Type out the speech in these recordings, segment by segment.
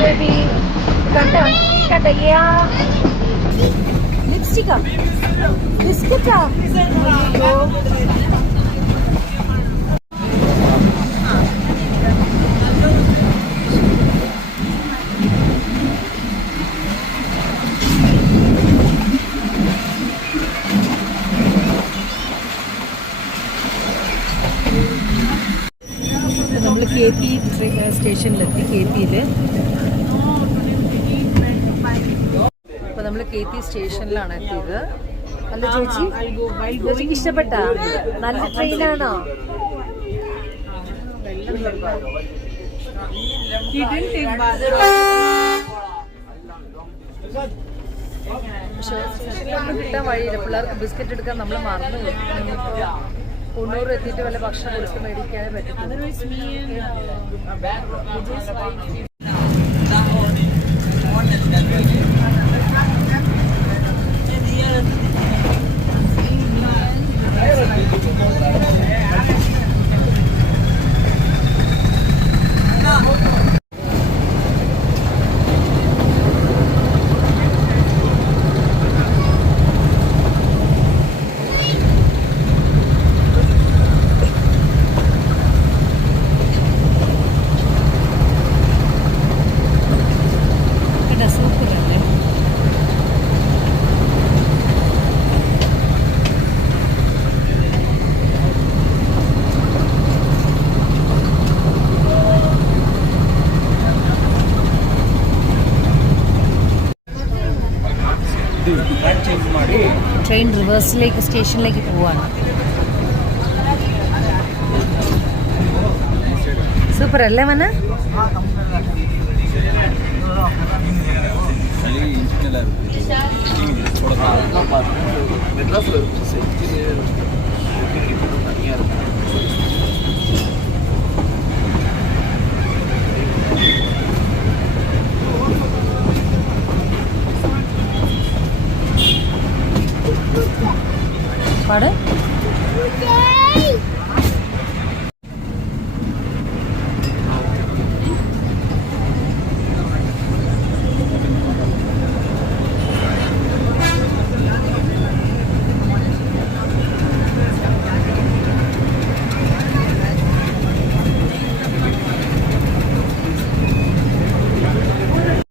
baby. Kanda, kanda, yeah. Lipstick, biscuit, നമ്മൾ K P സ്റ്റേഷനിലെത്തി. K പിയിൽ അപ്പോൾ നമ്മൾ കെ പി സ്റ്റേഷനിലാണ് എത്തിയത്. അല്ല ചേച്ചി, ചേച്ചിക്ക് ഇഷ്ടപ്പെട്ട നല്ല ട്രെയിനാണോ? സ്റ്റേഷനിലൊന്നും കിട്ടാൻ വഴിയില്ല. പിള്ളേർക്ക് ബിസ്ക്കറ്റ് എടുക്കാൻ നമ്മൾ മറന്നു. കൊണ്ണൂറ് എത്തിയിട്ട് വല്ല ഭക്ഷണം കൊടുത്ത് മേടിക്കാനേ പറ്റും. ട്രെയിൻ റിവേഴ്സിലേക്ക് സ്റ്റേഷനിലേക്ക് പോവാണ്. സൂപ്പർ അല്ലേ മന? പാട്.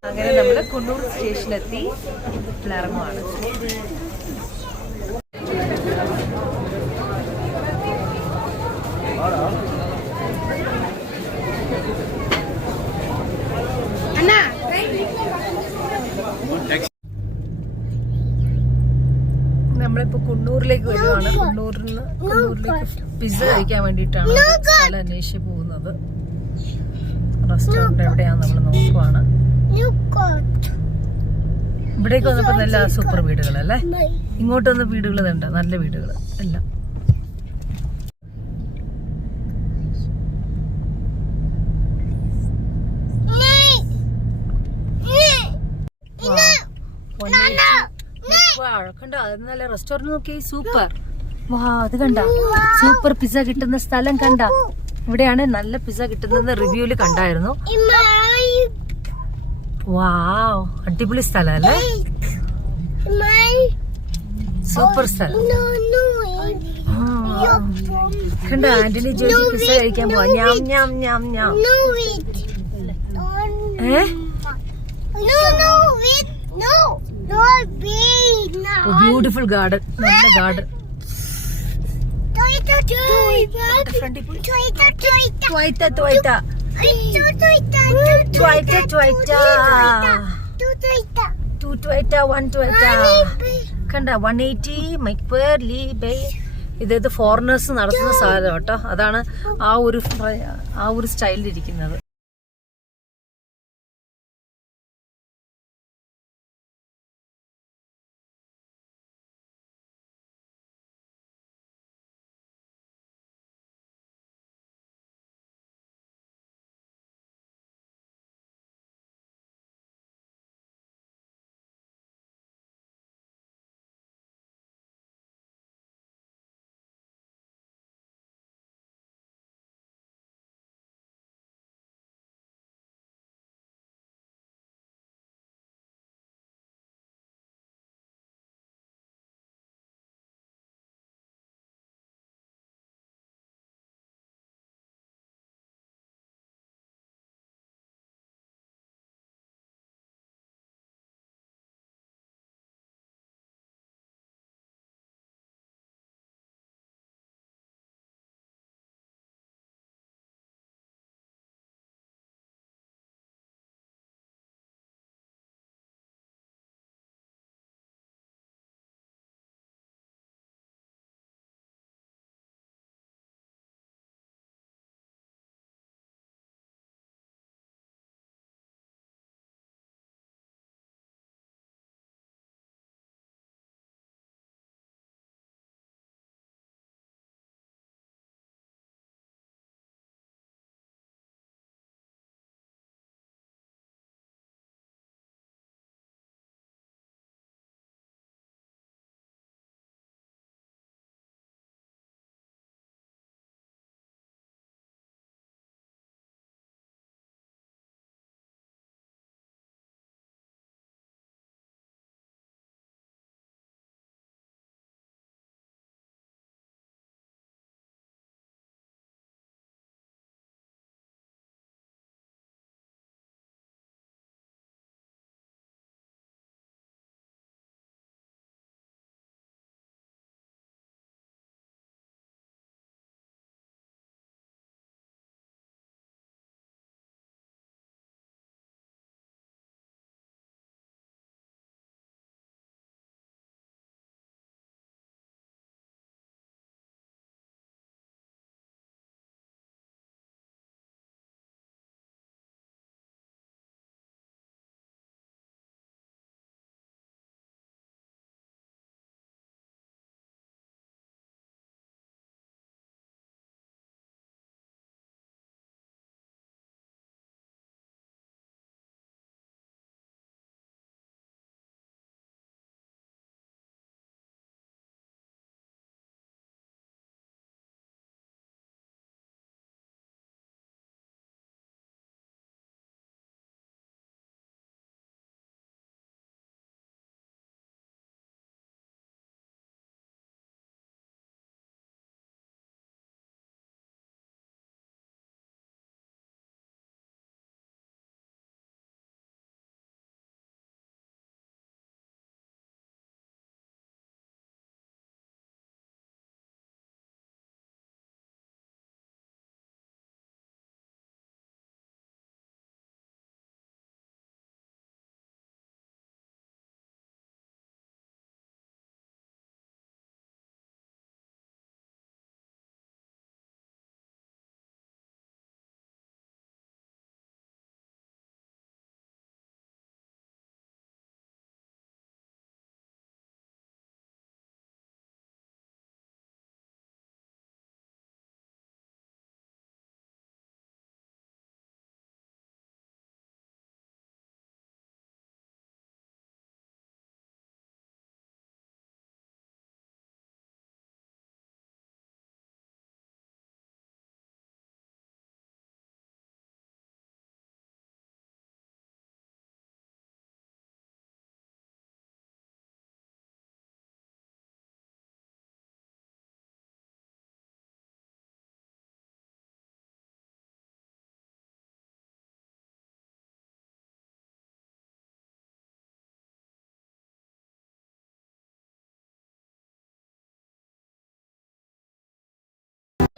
അങ്ങനെ നമ്മൾ കുണ്ണൂർ സ്റ്റേഷനിലെത്തി ഇറങ്ങുവാണ്. നമ്മളിപ്പോ കുണ്ണൂരിലേക്ക് വരുവാണ്. കുണ്ണൂരിലേക്ക് പിസ്സ കഴിക്കാൻ വേണ്ടിയിട്ടാണ് സ്ഥലം അന്വേഷിച്ച് പോകുന്നത്. റെസ്റ്റോറന്റ് എവിടെയാന്ന് നമ്മൾ നോക്കുവാണ്. ഇവിടേക്ക് വന്നപ്പോ നല്ല സൂപ്പർ വീടുകളല്ലേ. ഇങ്ങോട്ട് വന്ന വീടുകൾ ഉണ്ട്, നല്ല വീടുകൾ എല്ലാം. കണ്ട നല്ല റെസ്റ്റോറന്റ് നോക്കി. സൂപ്പർ. വാ, അത് കണ്ട സൂപ്പർ പിസ്സ കിട്ടുന്ന സ്ഥലം കണ്ട. ഇവിടെയാണ് നല്ല പിസ്സ കിട്ടുന്നത് റിവ്യൂല് കണ്ടായിരുന്നു. വാവ്, അടിപൊളി സ്ഥലം അല്ലേ. സൂപ്പർ സ്ഥലം കണ്ട. ആന്റണി ജോജി പിസ്സ കഴിക്കാൻ പോവാ. ഞാം ഞാം ഞാം ഞാം. ബ്യൂട്ടിഫുൾ ഗാർഡൻ, നല്ല ഗാർഡൻ. കണ്ട 180 മൈക്വയർലി ബൈ. ഇത് ഫോറിനേഴ്സ് നടത്തുന്ന സാധനം കേട്ടോ. അതാണ് ആ ഒരു സ്റ്റൈലിലിരിക്കുന്നത്.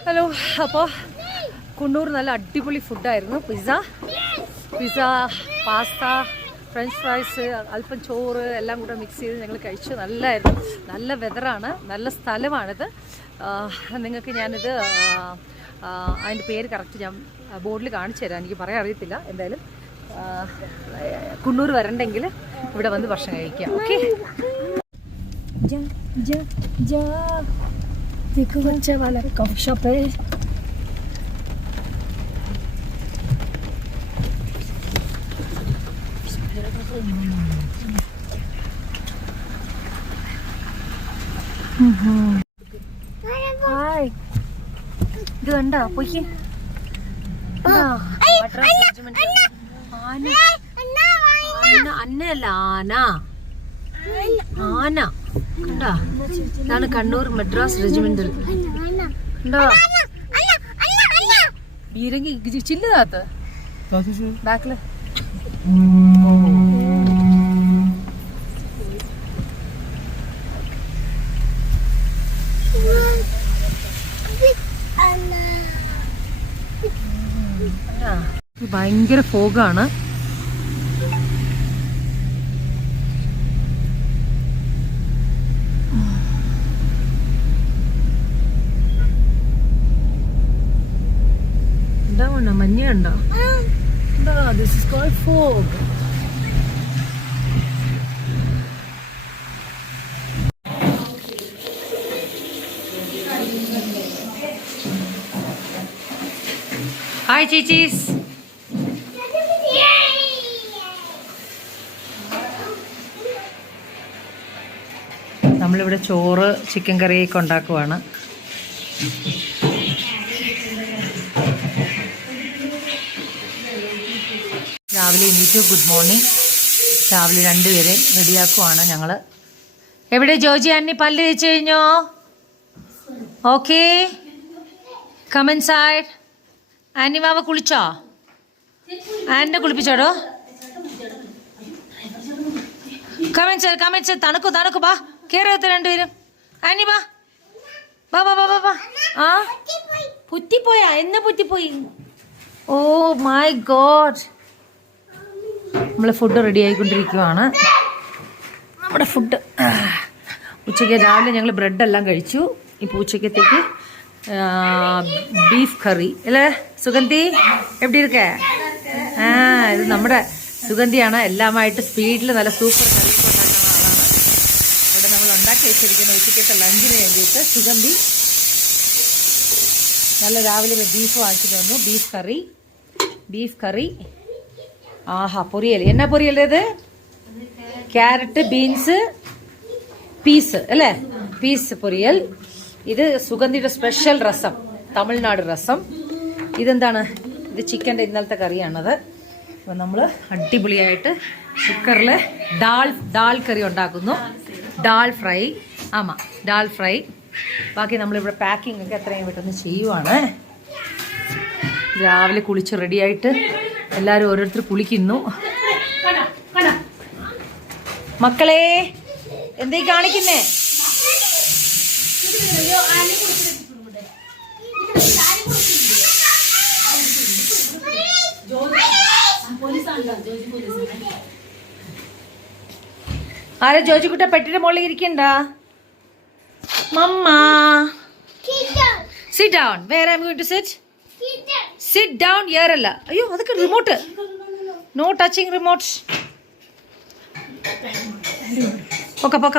ഹലോ, അപ്പോൾ കുണ്ണൂർ നല്ല അടിപൊളി ഫുഡായിരുന്നു. പിസ്സ, പാസ്ത, ഫ്രഞ്ച് ഫ്രൈസ്, അല്പം ചോറ് എല്ലാം കൂടെ മിക്സ് ചെയ്ത് ഞങ്ങൾ കഴിച്ചു. നല്ലതായിരുന്നു. നല്ല വെതറാണ്, നല്ല സ്ഥലമാണിത്. നിങ്ങൾക്ക് ഞാനിത് അതിൻ്റെ പേര് കറക്റ്റ് ഞാൻ ബോർഡിൽ കാണിച്ചു തരാം. എനിക്ക് പറയാൻ അറിയത്തില്ല. എന്തായാലും കുണ്ണൂർ വരണ്ടെങ്കിൽ ഇവിടെ വന്ന് ഭക്ഷണം കഴിക്കാം. ഓക്കെ. Coffee shop. ഹായ്, ഇത് കണ്ടോ? പൊയ്ക്ക്. അന്നയല്ല, ആന കണ്ടോ? ഇതാണ് കണ്ണൂർ മദ്രാസ് റെജിമെന്റൽ. കണ്ടോ ബീരങ്കി ചില്ലുകാത്ത് ബാക്കില്. ഭയങ്കര ഫോഗാണ്. എന്താ മഞ്ഞുണ്ടോ? This is called fog. Hi chichis. നമ്മളിവിടെ ചോറ് ചിക്കൻ കറിയൊക്കെ ഉണ്ടാക്കുവാണ്. രാവിലെ എണീറ്റു. Good morning. രാവിലെ രണ്ടുപേരെ റെഡിയാക്കുവാണ് ഞങ്ങൾ. എവിടെ ജോജി ആന്റി? പല്ല് തേച്ച് കഴിഞ്ഞോ? Okay, come inside. ആന്റി മാവ കുളിച്ചോ? ആന്റിനെ കുളിപ്പിച്ചോടോ? കമൻസ് തണുക്കു ബാ, കയറത്ത് രണ്ടുപേരും. ആന്റി ബാ ബാ ബാ ബാ ബാ. ആ പുറ്റിപ്പോയാ? എന്നെ പുറ്റിപ്പോയി? Oh my god. നമ്മൾ ഫുഡ് റെഡി ആയിക്കൊണ്ടിരിക്കുവാണ്. നമ്മുടെ ഫുഡ് ഉച്ചയ്ക്ക് രാവിലെ ഞങ്ങൾ ബ്രെഡെല്ലാം കഴിച്ചു. ഇപ്പോൾ ഉച്ചക്കത്തേക്ക് ബീഫ് കറി അല്ലേ സുഗന്ധി? എവിടെ ഇരിക്കേ? ഇത് നമ്മുടെ സുഗന്ധിയാണ്. എല്ലാമായിട്ട് സ്പീഡിൽ നല്ല സൂപ്പർ കറിയൊക്കെ ഉണ്ടാക്കുന്ന ആളാണ്. ഇവിടെ നമ്മൾ ഉണ്ടാക്കി വെച്ചിരിക്കുന്ന ഉച്ചക്കത്തെ ലഞ്ചിന് വേണ്ടിയിട്ട് സുഗന്ധി നല്ല രാവിലെ ബീഫ് വാങ്ങിച്ചിട്ട് വന്നു. ബീഫ് കറി. ആഹാ, പൊരിയൽ. എന്നാ പൊരിയൽ ഇത്? ക്യാരറ്റ്, ബീൻസ്, പീസ് അല്ലേ? പീസ് പൊരിയൽ. ഇത് സുഗന്ധിയുടെ സ്പെഷ്യൽ രസം, തമിഴ്നാട് രസം. ഇതെന്താണ്? ഇത് ചിക്കൻ്റെ ഇന്നലത്തെ കറിയാണത്. അപ്പോൾ നമ്മൾ അടിപൊളിയായിട്ട് കുക്കറിൽ ദാൽ കറി ഉണ്ടാക്കുന്നു. ദാൽ ഫ്രൈ. ആമാ, ദാൽ ഫ്രൈ. ബാക്കി നമ്മളിവിടെ പാക്കിംഗ് ഒക്കെ എത്രയും പെട്ടെന്ന് ചെയ്യുവാണ്. രാവിലെ കുളിച്ച് റെഡിയായിട്ട് എല്ലാവരും ഓരോരുത്തർ കുളിക്കുന്നു. മക്കളെ എന്തേ കാണിക്കുന്നേ? ആരെ? ജോജിക്കുട്ട പെട്ടിന്റെ മുകളിൽ ഇരിക്കണ്ട. Mamma sit down. Where I am going to sit. Sit down. Here അല്ല. അയ്യോ, അതൊക്കെ റിമോട്ട്. No touching remote. പൊക്ക.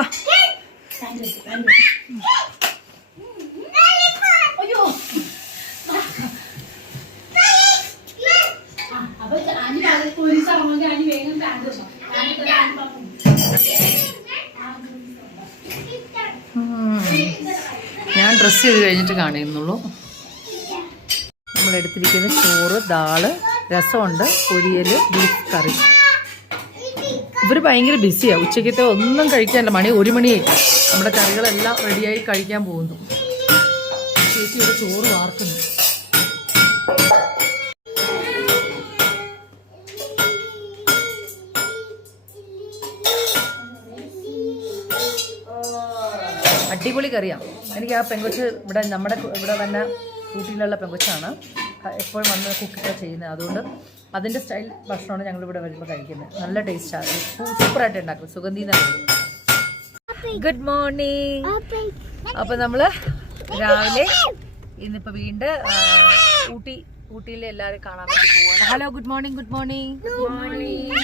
ഞാൻ ഡ്രസ്സ് ചെയ്ത് കഴിഞ്ഞിട്ട് കാണുന്നുള്ളൂ. നമ്മളെടുത്തിരിക്കുന്ന ചോറ്, ദാള്, രസമുണ്ട്, പൊരിയൽ, ബീഫ് കറി. ഇവർ ഭയങ്കര ബിസിയാണ്. ഉച്ചയ്ക്കത്തെ ഒന്നും കഴിക്കാനില്ല. 1 മണിയായി. നമ്മുടെ കറികളെല്ലാം റെഡിയായി കഴിക്കാൻ പോകുന്നു. ചേച്ചിയുടെ ചോറ് വാർക്കുന്നു. അടിപൊളി കറിയാണ്. എനിക്ക് ആ പെങ്കൊച്ച് ഇവിടെ നമ്മുടെ ഇവിടെ തന്നെ ഊട്ടിയിലുള്ള പെങ്കൊച്ചാണ്, എപ്പോഴും വന്ന് കുക്കൊക്കെ ചെയ്യുന്നത്. അതുകൊണ്ട് അതിൻ്റെ സ്റ്റൈൽ ഭക്ഷണമാണ് ഞങ്ങളിവിടെ വരുമ്പോൾ കഴിക്കുന്നത്. നല്ല ടേസ്റ്റാണ്, സൂപ്പറായിട്ട് ഉണ്ടാക്കും. സുഗന്ധി എന്നാണ്. Good morning. അപ്പോൾ നമ്മൾ രാവിലെ ഇന്നിപ്പോൾ വീണ്ടും ഊട്ടിയിലെ എല്ലാവരും കാണാൻ വേണ്ടി പോവാണ്. Hello, good morning. Good morning. Good morning.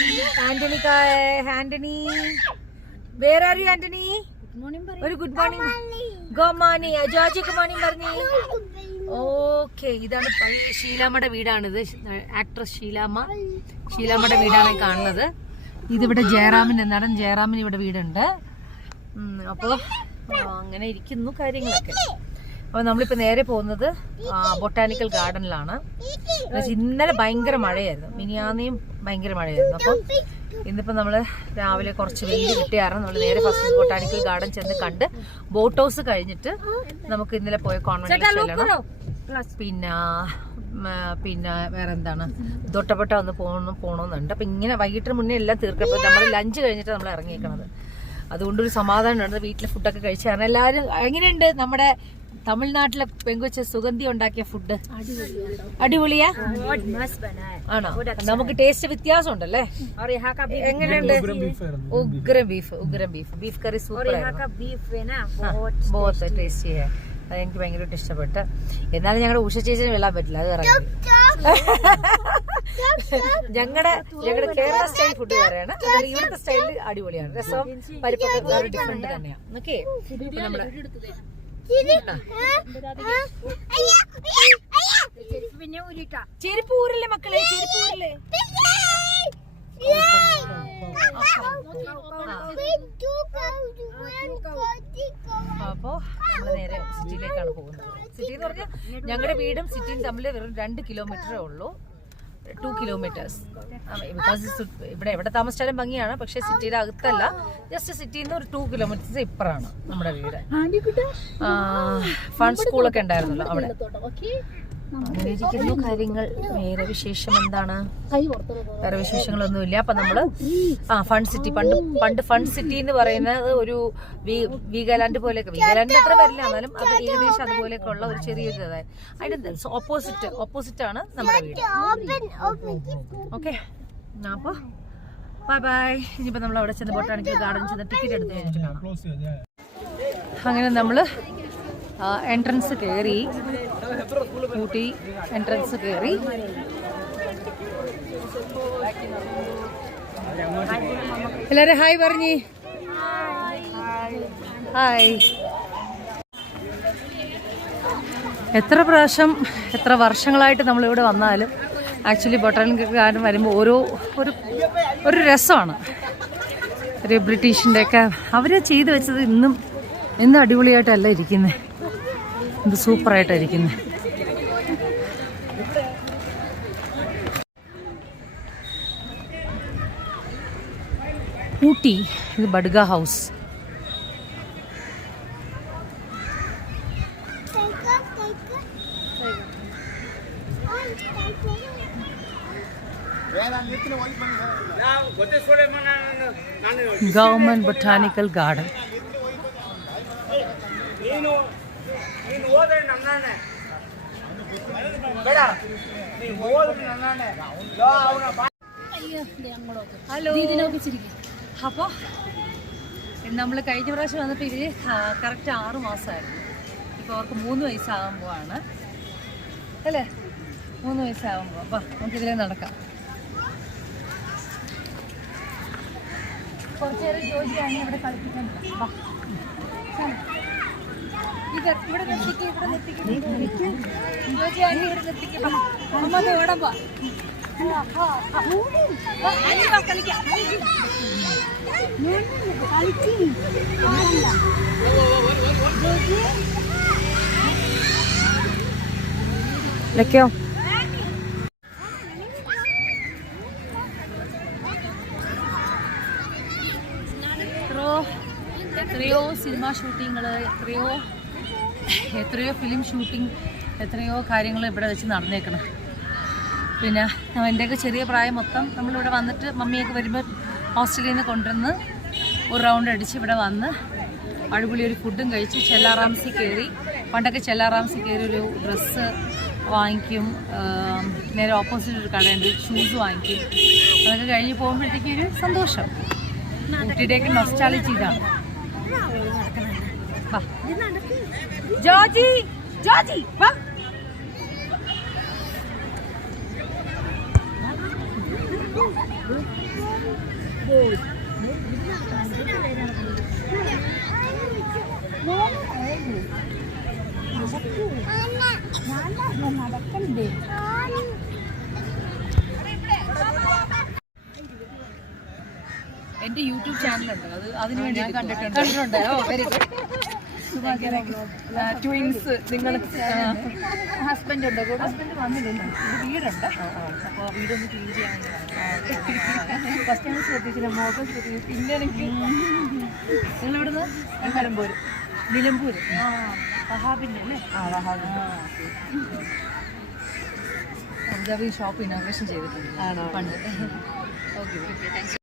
Antony, where are you Antony? ഒരു good morning. Good morning. Georgie good morning പറഞ്ഞു. ഓക്കെ, ഇതാണ് ഷീലാമ്മയുടെ വീടാണിത്. ആക്ട്രസ് ഷീലാമ്മയുടെ വീടാണ് കാണുന്നത്. ഇതിവിടെ നടൻ ജയറാമിന് ഇവിടെ വീടുണ്ട്. അപ്പോൾ അങ്ങനെ ഇരിക്കുന്നു കാര്യങ്ങളൊക്കെ. അപ്പോൾ നമ്മളിപ്പോൾ നേരെ പോകുന്നത് ബൊട്ടാനിക്കൽ ഗാർഡനിലാണ്. ഇന്നലെ ഭയങ്കര മഴയായിരുന്നു, മിനിയാന്നേയും ഭയങ്കര മഴയായിരുന്നു. അപ്പം ഇന്നിപ്പോൾ നമ്മൾ രാവിലെ കുറച്ച് വെയിൽ കിട്ടിയായിരുന്നു. നമ്മൾ നേരെ ഫസ്റ്റ് ബൊട്ടാനിക്കൽ ഗാർഡൻ ചെന്ന് കണ്ട് ബോട്ട് ഹൗസ് കഴിഞ്ഞിട്ട് നമുക്ക് ഇന്നലെ പോയ കോൺവെന്റ് ചെല്ലണം. പിന്നെ വേറെ എന്താണ്, തൊട്ടപ്പെട്ട ഒന്ന് പോകണമെന്നുണ്ട്. അപ്പം ഇങ്ങനെ വൈകിട്ട് മുന്നേ എല്ലാം തീർക്കപ്പോൾ നമ്മൾ ലഞ്ച് കഴിഞ്ഞിട്ട് നമ്മൾ ഇറങ്ങിയേക്കണത്. അതുകൊണ്ടൊരു സമാധാനം ഉണ്ട്. വീട്ടിലെ ഫുഡൊക്കെ കഴിച്ചാണ്. എല്ലാവരും എങ്ങനെയുണ്ട്? നമ്മുടെ തമിഴ്നാട്ടിലെ പെങ്കൊച്ച് സുഗന്ധി ഉണ്ടാക്കിയ ഫുഡ് അടിപൊളിയാ? ആണോ? നമുക്ക് ടേസ്റ്റ് വ്യത്യാസം ഉണ്ടല്ലേ? എങ്ങനെയുണ്ട്? ബീഫ് കറി സൂപ്പർ ടേസ്റ്റ് ചെയ്യാൻ. അതെനിക്ക് ഭയങ്കരമായിട്ട് ഇഷ്ടപ്പെട്ട്. എന്നാലും ഞങ്ങളുടെ ഉഷ ചേച്ചിനെ വെള്ളാൻ പറ്റില്ല, അത് വേറെ. ഞങ്ങളുടെ കേരള സ്റ്റൈൽ ഫുഡ് വേറെയാണ്, ഇവിടുത്തെ സ്റ്റൈലിൽ അടിപൊളിയാണ്. രസവും പരിപ്പൊക്കെ വേറെ ഡിഫറെന്റ് തന്നെയാണ്. ഓക്കെ, നമ്മുടെ ചെരുപ്പ് ഊരില്ലേ മക്കളെ? ചെരുപ്പ് ഊരില്ലേ? അപ്പോ നമ്മള് നേരെ സിറ്റിയിലേക്കാണ് പോകുന്നത്. സിറ്റി എന്ന് പറഞ്ഞാൽ ഞങ്ങളുടെ വീടും സിറ്റിയും തമ്മിൽ വെറും 2 കിലോമീറ്ററേ ഉള്ളൂ. 2 കിലോമീറ്റേഴ്സ്. ബിക്കോസ് ഇവിടെ എവിടെ താമസിച്ചാലും ഭംഗിയാണ്, പക്ഷെ സിറ്റിയുടെ അകത്തല്ല. ജസ്റ്റ് സിറ്റിയിൽ നിന്ന് ഒരു 2 കിലോമീറ്റേഴ്സ് ഇപ്പുറമാണ് നമ്മുടെ വീട്. ഫൺ സ്കൂളൊക്കെ ഉണ്ടായിരുന്നല്ലോ അവിടെ. അങ്ങനെ ഇരിക്കുന്നു കാര്യങ്ങൾ. വേറെ വിശേഷം എന്താണ്? വേറെ വിശേഷങ്ങളൊന്നുമില്ല. അപ്പൊ നമ്മള് ഫൺ സിറ്റി, പണ്ട് ഫൺ സിറ്റി എന്ന് പറയുന്നത് ഒരു വീഗാലാൻഡ് പോലെയൊക്കെ, വീഗാലാൻഡ് അത്ര വരില്ല, എന്നാലും അത് ഏകദേശം അതുപോലെയൊക്കെ ഉള്ള ഒരു ചെറിയൊരു ഇതായിരുന്നു. അതിന്റെ ഓപ്പോസിറ്റ് ആണ് നമ്മുടെ വീട്. ഓക്കെ, അപ്പൊ ബൈ ബൈ. ഇനിയിപ്പോ നമ്മൾ അവിടെ ചെന്ന് ബൊട്ടാനിക്കൽ ഗാർഡൻ ചെന്ന് ടിക്കറ്റ് എടുത്ത് കഴിഞ്ഞിട്ട് കാണാം. അങ്ങനെ നമ്മള് എൻട്രൻസ് കയറി, ഊട്ടി എൻട്രൻസ് കയറി. എല്ലാരും ഹായ് പറഞ്ഞി. ഹായ്. എത്ര വർഷങ്ങളായിട്ട് നമ്മളിവിടെ വന്നാലും ആക്ച്വലി ബൊട്ടാനിക്കൽ ഗാർഡൻ വരുമ്പോൾ ഒരു രസമാണ്. ഒരു ബ്രിട്ടീഷിൻ്റെയൊക്കെ അവർ ചെയ്തു വെച്ചത് ഇന്നും അടിപൊളിയായിട്ടല്ല ഇരിക്കുന്നത്. ഇത് സൂപ്പറായിട്ടായിരിക്കുന്നത്. ഊട്ടി, ഇത് Badaga house. Government botanical garden. Hello. അപ്പോ നമ്മൾ കഴിഞ്ഞ പ്രാവശ്യം വന്നപ്പോൾ ഇത് കറക്റ്റ് 6 മാസമായിരുന്നു. ഇപ്പോൾ അവർക്ക് 3 വയസ്സാകാൻ പോവാണ് അല്ലേ? 3 വയസ്സാകുമ്പോൾ അപ്പോൾ നമുക്കിതിലേ നടക്കാം. കുറച്ച് നേരം ജോലിയാണ് ഇവിടെ കളിപ്പിക്കുന്നുണ്ട്. ഇവിടെ നിർത്തിക്കും ജോലിയാണ് ഇവിടെ നിർത്തിക്കും. നമുക്ക് ഓടാൻ പോവാം. കളിക്കാം. ലക്കോ എത്രയോ സിനിമ ഷൂട്ടിങ്ങൾ, എത്രയോ ഫിലിം ഷൂട്ടിംഗ്, എത്രയോ കാര്യങ്ങൾ ഇവിടെ വെച്ച് നടന്നേക്കണം. പിന്നെ എൻ്റെയൊക്കെ ചെറിയ പ്രായം മൊത്തം നമ്മളിവിടെ വന്നിട്ട് മമ്മിയൊക്കെ വരുമ്പോൾ ഹോസ്റ്റലിൽ നിന്ന് കൊണ്ടുവന്ന് ഒരു റൗണ്ട് അടിച്ച് ഇവിടെ വന്ന് അടിപൊളി ഒരു ഫുഡും കഴിച്ച് ചെല്ലാറാംസി കയറി പണ്ടൊക്കെ ചെല്ലാറാംസിൽ കയറി ഒരു ഡ്രസ്സ് വാങ്ങിക്കും, നേരെ ഓപ്പോസിറ്റ് ഒരു കടയുണ്ട്, ഷൂസ് വാങ്ങിക്കും. അതൊക്കെ കഴിഞ്ഞ് പോകുമ്പോഴത്തേക്കും ഒരു സന്തോഷം. ഊട്ടിയുടെയൊക്കെ നൊസ്റ്റാളജി ഇതാണ്. ജോജി ജോജി വാ. നടക്കണ്ടേ? എന്റെ യൂട്യൂബ് ചാനലുണ്ട്, അതിന് വേണ്ടി ഞാൻ കണ്ടിട്ടുണ്ട്. ഓ വെരി ഗുഡ്. ട്വിൻസ് നിങ്ങൾ ഹസ്ബൻഡ് ഉണ്ടോ? ഹസ്ബൻഡ് വന്നിട്ടുണ്ട്, വീടുണ്ട്. അപ്പോൾ വീടൊന്ന് ക്ലീൻ ചെയ്യാൻ ഫസ്റ്റ് ടൈം ശ്രദ്ധിച്ചില്ല, മോഹം ശ്രദ്ധിച്ചു. പിന്നെ എനിക്ക് നിങ്ങളിവിടുന്ന് നിലമ്പൂർ. നിലമ്പൂർ വഹാബിൻ്റെ അല്ലേ? വഹാബിൻ്റെ പഞ്ചാബി ഷോപ്പ് ഇനോഗ്രേഷൻ ചെയ്തിട്ടുണ്ട്. ആണോ? പണ്ട്. Okay thanks.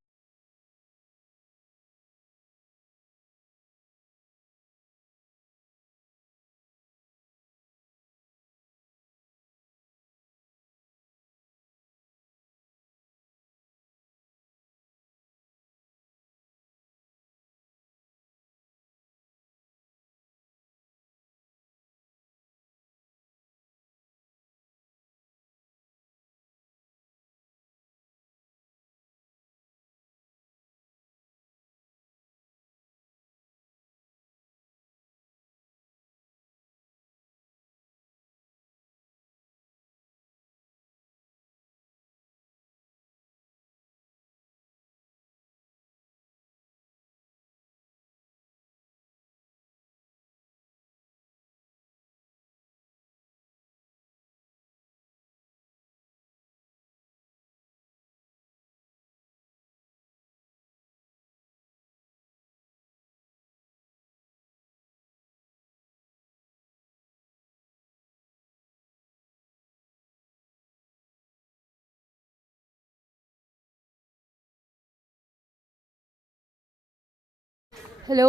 ഹലോ,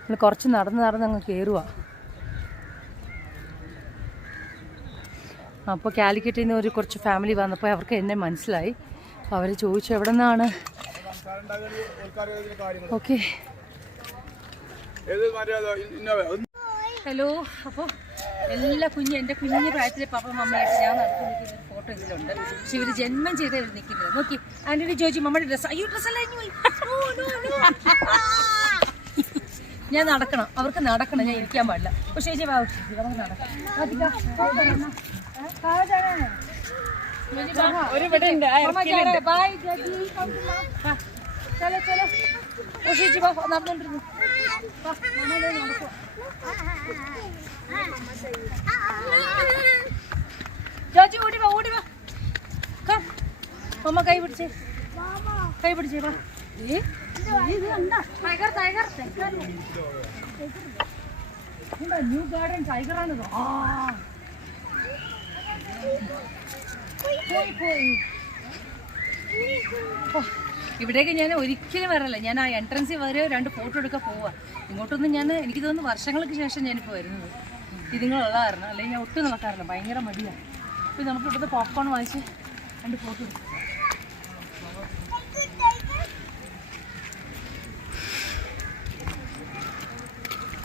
നമ്മൾ കുറച്ച് നടന്ന് അങ്ങ് കയറുക. അപ്പോൾ കാലിക്കറ്റിൽ നിന്ന് ഒരു കുറച്ച് ഫാമിലി വന്നപ്പോൾ അവർക്ക് എന്നെ മനസ്സിലായി. അപ്പോൾ അവർ ചോദിച്ചു എവിടെ നിന്നാണ്. Okay, hello. അപ്പോൾ എല്ലാ എൻ്റെ കുഞ്ഞു പ്രായത്തിലെ പപ്പ മമ്മയായിട്ട് ഞാൻ നടത്തി നിൽക്കുന്ന ഫോട്ടോ ഇതിലുണ്ട്. പക്ഷെ ഇവർ ജന്മം ചെയ്ത് ഇവർ നിൽക്കുന്നത് നോക്കി. ആൻറ്റി ചോദിച്ചു മമ്മയുടെ ഡ്രസ്സ്, അയ്യോ ഡ്രസ്സല്ല ഞാൻ നടക്കണം, അവർക്ക് നടക്കണം, ഞാൻ ഇരിക്കാൻ പാടില്ല. പക്ഷേ ചേച്ചി അവർക്ക് നടക്കണം. നടന്നോണ്ടിരുന്നു ജോജി ഓടി വാ, ഓടി വാ. മമ്മ കൈ പിടിച്ചേ വാ. ന്യൂ ഗാർഡൻ ടൈഗറാണത്. ഇവിടേക്ക് ഞാൻ ഒരിക്കലും വരല്ല. ഞാൻ ആ എൻട്രൻസിൽ വരെ 2 ഫോട്ടോ എടുക്കാൻ പോവാ. ഇങ്ങോട്ടൊന്നും എനിക്ക് തോന്നുന്നു വർഷങ്ങൾക്ക് ശേഷം ഞാനിപ്പോൾ വരുന്നത്. ഇതുങ്ങളുള്ള കാരണം, അല്ലെങ്കിൽ ഞാൻ ഒട്ടും നടക്കാറില്ല, ഭയങ്കര മടിയാണ്. അപ്പോൾ നമുക്ക് ഇവിടുത്തെ പോപ്കോൺ വാങ്ങിച്ച് 2 ഫോട്ടോ എടുക്കും.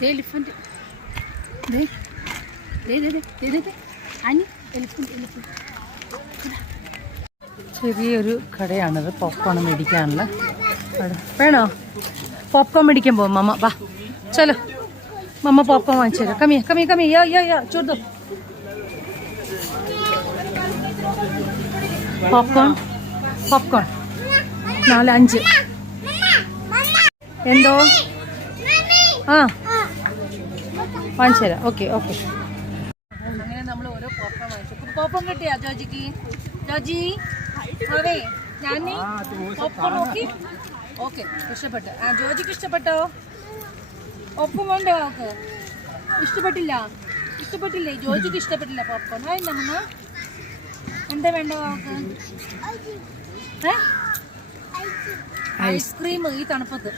എലിഫന്റ് ചെറിയൊരു കടയാണിത്, പോപ്കോൺ മേടിക്കാനുള്ള. വേണോ? പോപ്കോൺ മേടിക്കാൻ പോകും മമ്മ. വാ ചലോ, മമ്മ പോപ്കോൺ വാങ്ങിച്ചു തരാം. കമ്മി യാ ചോദോ. പോപ്കോൺ 4 5 എന്തോ വാങ്ങിച്ചു തരാം. ഓക്കെ. അങ്ങനെ നമ്മൾ ഓരോ പോപ്കോൺ വാങ്ങിച്ചു. പോപ്കോൺ കിട്ടിയാ ജോജിക്ക്? ജോജി അതെ ഞാൻ പോപ്കോൺ നോക്കി. ഓക്കെ, ഇഷ്ടപ്പെട്ടു. ജോജിക്ക് ഇഷ്ടപ്പെട്ടോ? ഒപ്പം വേണ്ടേ അവൾക്ക്? ഇഷ്ടപ്പെട്ടില്ലേ? ജോജിക്ക് ഇഷ്ടപ്പെട്ടില്ല പോപ്കോൺ. അതെന്താ എന്താ വേണ്ട അവൾക്ക്? ഐസ്ക്രീം ഈ തണുപ്പത്ത്.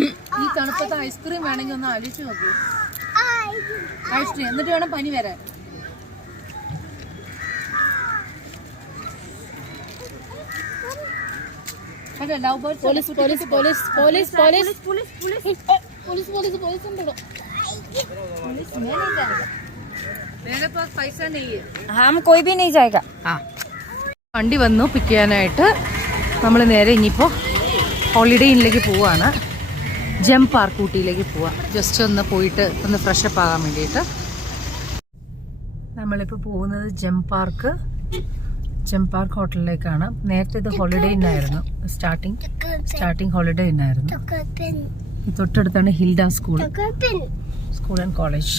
ഈ തണുപ്പത്ത് ഐസ്ക്രീം വേണമെങ്കിൽ ഒന്ന് ആലോചിച്ച് നോക്കൂ. ഐസ്ക്രീം എന്നിട്ട് വേണം പനി വരാൻ. വണ്ടി വന്നു പിക്ക് ചെയ്യാനായിട്ട്. നമ്മൾ നേരെ ഇനിയിപ്പോൾ ഹോളിഡേ ഇന്നിലേക്ക് പോവാണ്. ജം പാർക്ക് ഊട്ടിയിലേക്ക് പോവാം. ജസ്റ്റ് ഒന്ന് പോയിട്ട് ഒന്ന് ഫ്രഷപ്പ് ആകാൻ വേണ്ടിയിട്ട്. നമ്മളിപ്പോൾ പോകുന്നത് ജം പാർക്ക് ഹോട്ടലിലേക്കാണ്. നേരത്തെ ഇത് ഹോളിഡേ ഇന്നായിരുന്നു, സ്റ്റാർട്ടിങ് ഹോളിഡേ ഇന്നായിരുന്നു. തൊട്ടടുത്താണ് ഹിൽഡ സ്കൂൾ ആൻഡ് കോളേജ്.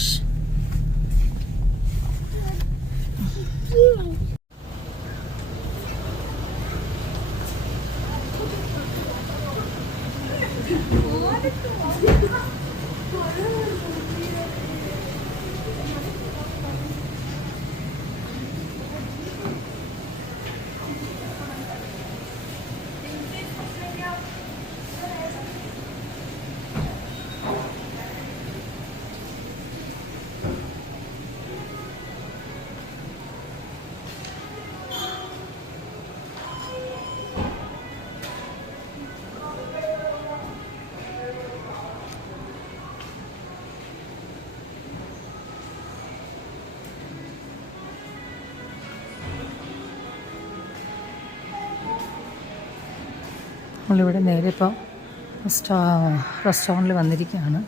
നമ്മളിവിടെ നേരെ ഇപ്പോൾ റെസ്റ്റോറൻറ്റിൽ വന്നിരിക്കുകയാണ്.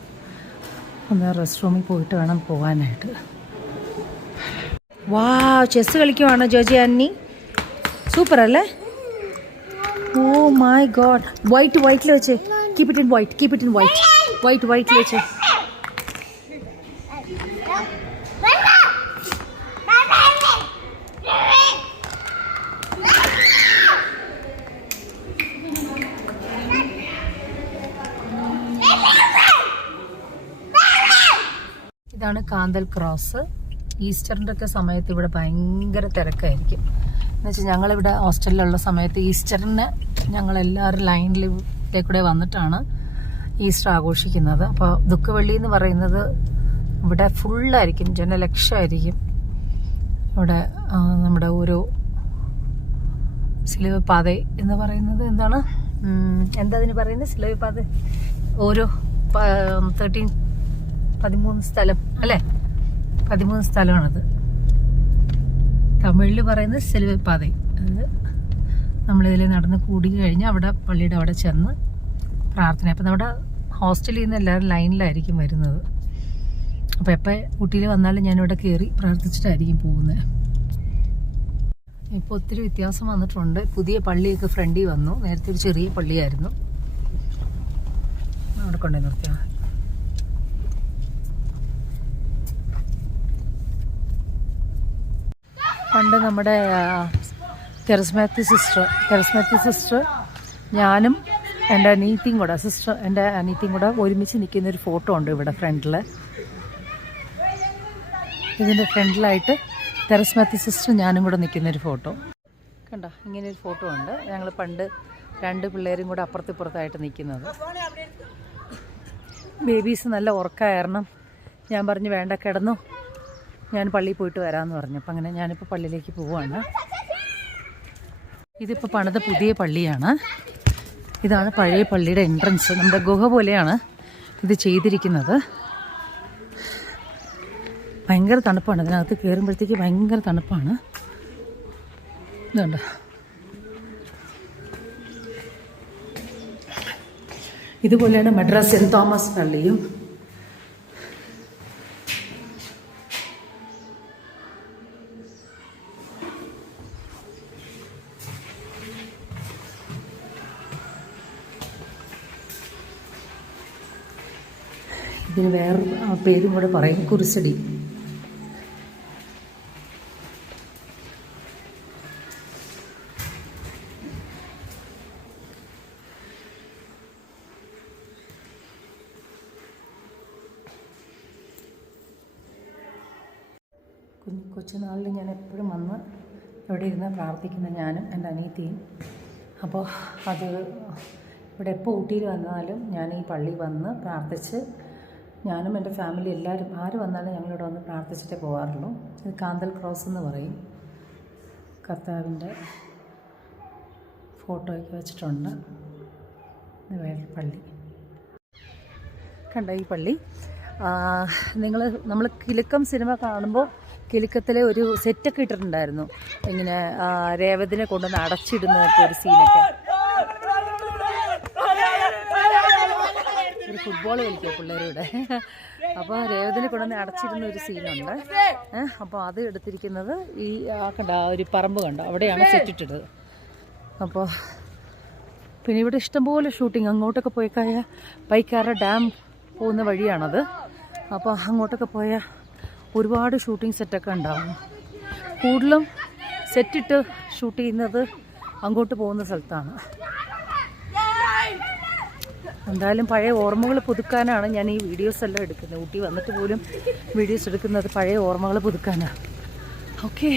ഒന്ന് റെസ്റ്റ് റൂമിൽ പോയിട്ട് വേണം പോകാനായിട്ട്. വാ, ചെസ് കളിക്കുവാണോ ജോജി ആന്റി? സൂപ്പർ അല്ലേ? Oh my God. വൈറ്റിൽ വെച്ച് കീപ് ഇറ്റ് ഇൻ വൈറ്റിൽ വെച്ച്. ഇതാണ് കാന്തൽ ക്രോസ്. ഈസ്റ്ററിൻ്റെ ഒക്കെ സമയത്ത് ഇവിടെ ഭയങ്കര തിരക്കായിരിക്കും. എന്നുവെച്ചാൽ ഞങ്ങളിവിടെ ഹോസ്റ്റലിലുള്ള സമയത്ത് ഈസ്റ്ററിന് ഞങ്ങളെല്ലാവരും ലൈനിലൂടെ വന്നിട്ടാണ് ഈസ്റ്റർ ആഘോഷിക്കുന്നത്. അപ്പോൾ ദുഃഖവെള്ളി എന്ന് പറയുന്നത് ഇവിടെ ഫുള്ളായിരിക്കും, ജനലക്ഷമായിരിക്കും. ഇവിടെ നമ്മുടെ ഓരോ സിലുവ പാത എന്ന് പറയുന്നത് എന്താ അതിന് പറയുന്നത്? സിലുവ പാത ഓരോ 13 സ്ഥലം അല്ലേ? 13 സ്ഥലമാണത്. തമിഴിൽ പറയുന്നത് സിലുവ പാത. അത് നമ്മളിതിൽ നടന്ന് കൂടി കഴിഞ്ഞ് അവിടെ പള്ളിയുടെ അവിടെ ചെന്ന് പ്രാർത്ഥന. അപ്പം നമ്മുടെ ഹോസ്റ്റലിൽ നിന്ന് എല്ലാവരും ലൈനിലായിരിക്കും വരുന്നത്. അപ്പോൾ എപ്പോൾ ഊട്ടിയിൽ വന്നാലും ഞാനിവിടെ കയറി പ്രാർത്ഥിച്ചിട്ടായിരിക്കും പോകുന്നത്. ഇപ്പോൾ ഒത്തിരി വ്യത്യാസം വന്നിട്ടുണ്ട്. പുതിയ പള്ളിയൊക്കെ ഫ്രണ്ടിൽ വന്നു. നേരത്തെ ഒരു ചെറിയ പള്ളിയായിരുന്നു. അവിടെ കൊണ്ടേ നിർത്തിയാൽ പണ്ട് നമ്മുടെ തെരസ്മാത്യു സിസ്റ്റർ ഞാനും എൻ്റെ അനീത്തിയും കൂടെ ഒരുമിച്ച് നിൽക്കുന്നൊരു ഫോട്ടോ ഉണ്ട് ഇവിടെ ഫ്രണ്ടിൽ. ഇതിൻ്റെ ഫ്രണ്ടിലായിട്ട് തെരസ്മാത്യു സിസ്റ്റർ ഞാനും കൂടെ നിൽക്കുന്നൊരു ഫോട്ടോ കണ്ടോ? ഇങ്ങനെയൊരു ഫോട്ടോ ഉണ്ട്. ഞങ്ങൾ പണ്ട് 2 പിള്ളേരും കൂടെ അപ്പുറത്തിപ്പുറത്തായിട്ട് നിൽക്കുന്നത്. ബേബീസ് നല്ല ഉറക്കമായിരുന്നു. ഞാൻ പറഞ്ഞു വേണ്ട കിടന്നു, ഞാൻ പള്ളിയിൽ പോയിട്ട് വരാമെന്ന് പറഞ്ഞു. അപ്പം അങ്ങനെ ഞാനിപ്പോൾ പള്ളിയിലേക്ക് പോവുകയാണ്. ഇതിപ്പോൾ പണിത പുതിയ പള്ളിയാണ്. ഇതാണ് പഴയ പള്ളിയുടെ എൻട്രൻസ്. നമ്മുടെ ഗുഹ പോലെയാണ് ഇത് ചെയ്തിരിക്കുന്നത്. ഭയങ്കര തണുപ്പാണ്. ഇതിനകത്ത് കയറുമ്പോഴത്തേക്ക് ഭയങ്കര തണുപ്പാണ്. ഇതുണ്ട്. ഇതുപോലെയാണ് മദ്രാസ് സെൻറ് തോമസ് പള്ളിയും. ഇതിന് വേറൊരു പേരും കൂടെ പറയും, കുരിശടി. കൊച്ചുനാളിൽ ഞാൻ എപ്പോഴും വന്ന് ഇവിടെ ഇരുന്ന് പ്രാർത്ഥിക്കുന്ന ഞാനും എൻ്റെ അനിയത്തിയും. അപ്പോൾ അത് ഇവിടെ എപ്പോൾ ഊട്ടിയിൽ വന്നാലും ഞാൻ ഈ പള്ളി വന്ന് പ്രാർത്ഥിച്ച്, ഞാനും എൻ്റെ ഫാമിലി എല്ലാവരും ആര് വന്നാലും ഞങ്ങളിവിടെ വന്ന് പ്രാർത്ഥിച്ചിട്ടേ പോകാറുള്ളൂ. ഇത് കാന്തൽ ക്രോസ് എന്ന് പറയും. കർത്താവിൻ്റെ ഫോട്ടോയൊക്കെ വെച്ചിട്ടുണ്ട്. ഇത് വേറെ പള്ളി കണ്ട. ഈ പള്ളി നമ്മൾ കിലുക്കം സിനിമ കാണുമ്പോൾ കിലുക്കത്തിലെ ഒരു സെറ്റൊക്കെ ഇട്ടിട്ടുണ്ടായിരുന്നു, ഇങ്ങനെ രേവതിനെ കൊണ്ടുവന്ന് അടച്ചിടുന്നതൊക്കെ ഒരു സീനൊക്കെ. ഒരു ഫുട്ബോൾ കളിക്കുക പിള്ളേരുടെ. അപ്പോൾ രേവതിനെ കൊണ്ടുവന്ന് അടച്ചിടുന്ന ഒരു സീനുണ്ട്. അപ്പോൾ അത് എടുത്തിരിക്കുന്നത് ഈ കണ്ട ഒരു പറമ്പ് കണ്ടോ, അവിടെയാണ് സെറ്റിട്ടത്. അപ്പോൾ പിന്നെ ഇവിടെ ഇഷ്ടംപോലെ ഷൂട്ടിങ്. അങ്ങോട്ടൊക്കെ പോയി കഴിഞ്ഞാൽ പൈക്കാറ ഡാം പോകുന്ന വഴിയാണത്. അപ്പോൾ അങ്ങോട്ടൊക്കെ പോയാൽ ഒരുപാട് ഷൂട്ടിംഗ് സെറ്റൊക്കെ ഉണ്ടാവും. കൂടുതലും സെറ്റിട്ട് ഷൂട്ട് ചെയ്യുന്നത് അങ്ങോട്ട് പോകുന്ന സ്ഥലത്താണ്. എന്തായാലും പഴയ ഓർമ്മകൾ പുതുക്കാനാണ് ഞാൻ ഈ വീഡിയോസ് എല്ലാം എടുക്കുന്നത്. ഊട്ടി വന്നിട്ട് പോലും വീഡിയോസ് എടുക്കുന്നത് പഴയ ഓർമ്മകൾ പുതുക്കാനാണ്. ഓക്കെ,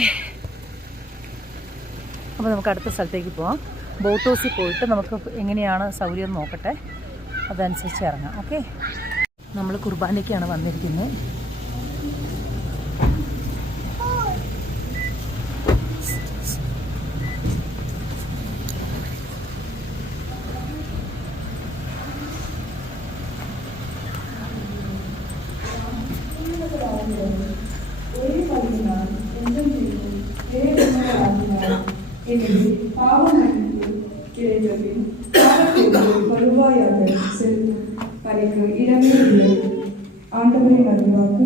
അപ്പോൾ നമുക്ക് അടുത്ത സ്ഥലത്തേക്ക് പോവാം. ബോട്ട് ഹൗസിൽ പോയിട്ട് നമുക്ക് എങ്ങനെയാണ് സൗകര്യം നോക്കട്ടെ, അതനുസരിച്ച് ഇറങ്ങാം. ഓക്കെ, നമ്മൾ കുർബാനയ്ക്കാണ് വന്നിരിക്കുന്നത്. ஆண்டவரை மகிழ்வாக்கு.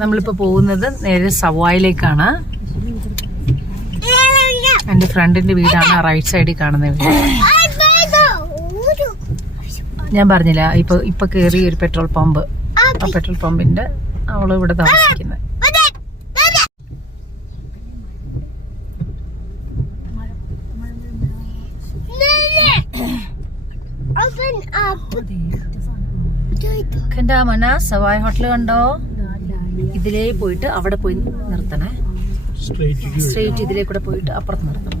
നമ്മളിപ്പോ പോകുന്നത് നേരെ സവായിലേക്കാണ്. എന്റെ ഫ്രണ്ടിന്റെ വീടാണ് റൈറ്റ് സൈഡിൽ കാണുന്ന വീട്. ഞാൻ പറഞ്ഞില്ല, ഇപ്പൊ കേറി ഒരു പെട്രോൾ പമ്പ്, ആ പെട്രോൾ പമ്പിന്റെ അവള് ഇവിടെ താമസിക്കുന്നത്. കണ്ടാ മന സവായ് ഹോട്ടൽ കണ്ടോ? ഇതിലേ പോയിട്ട് അവിടെ പോയി നിർത്തണേ. സ്ട്രെയിറ്റ് ഇതിലേ കൂടെ പോയിട്ട് അപ്പുറത്ത് നിർത്തണം.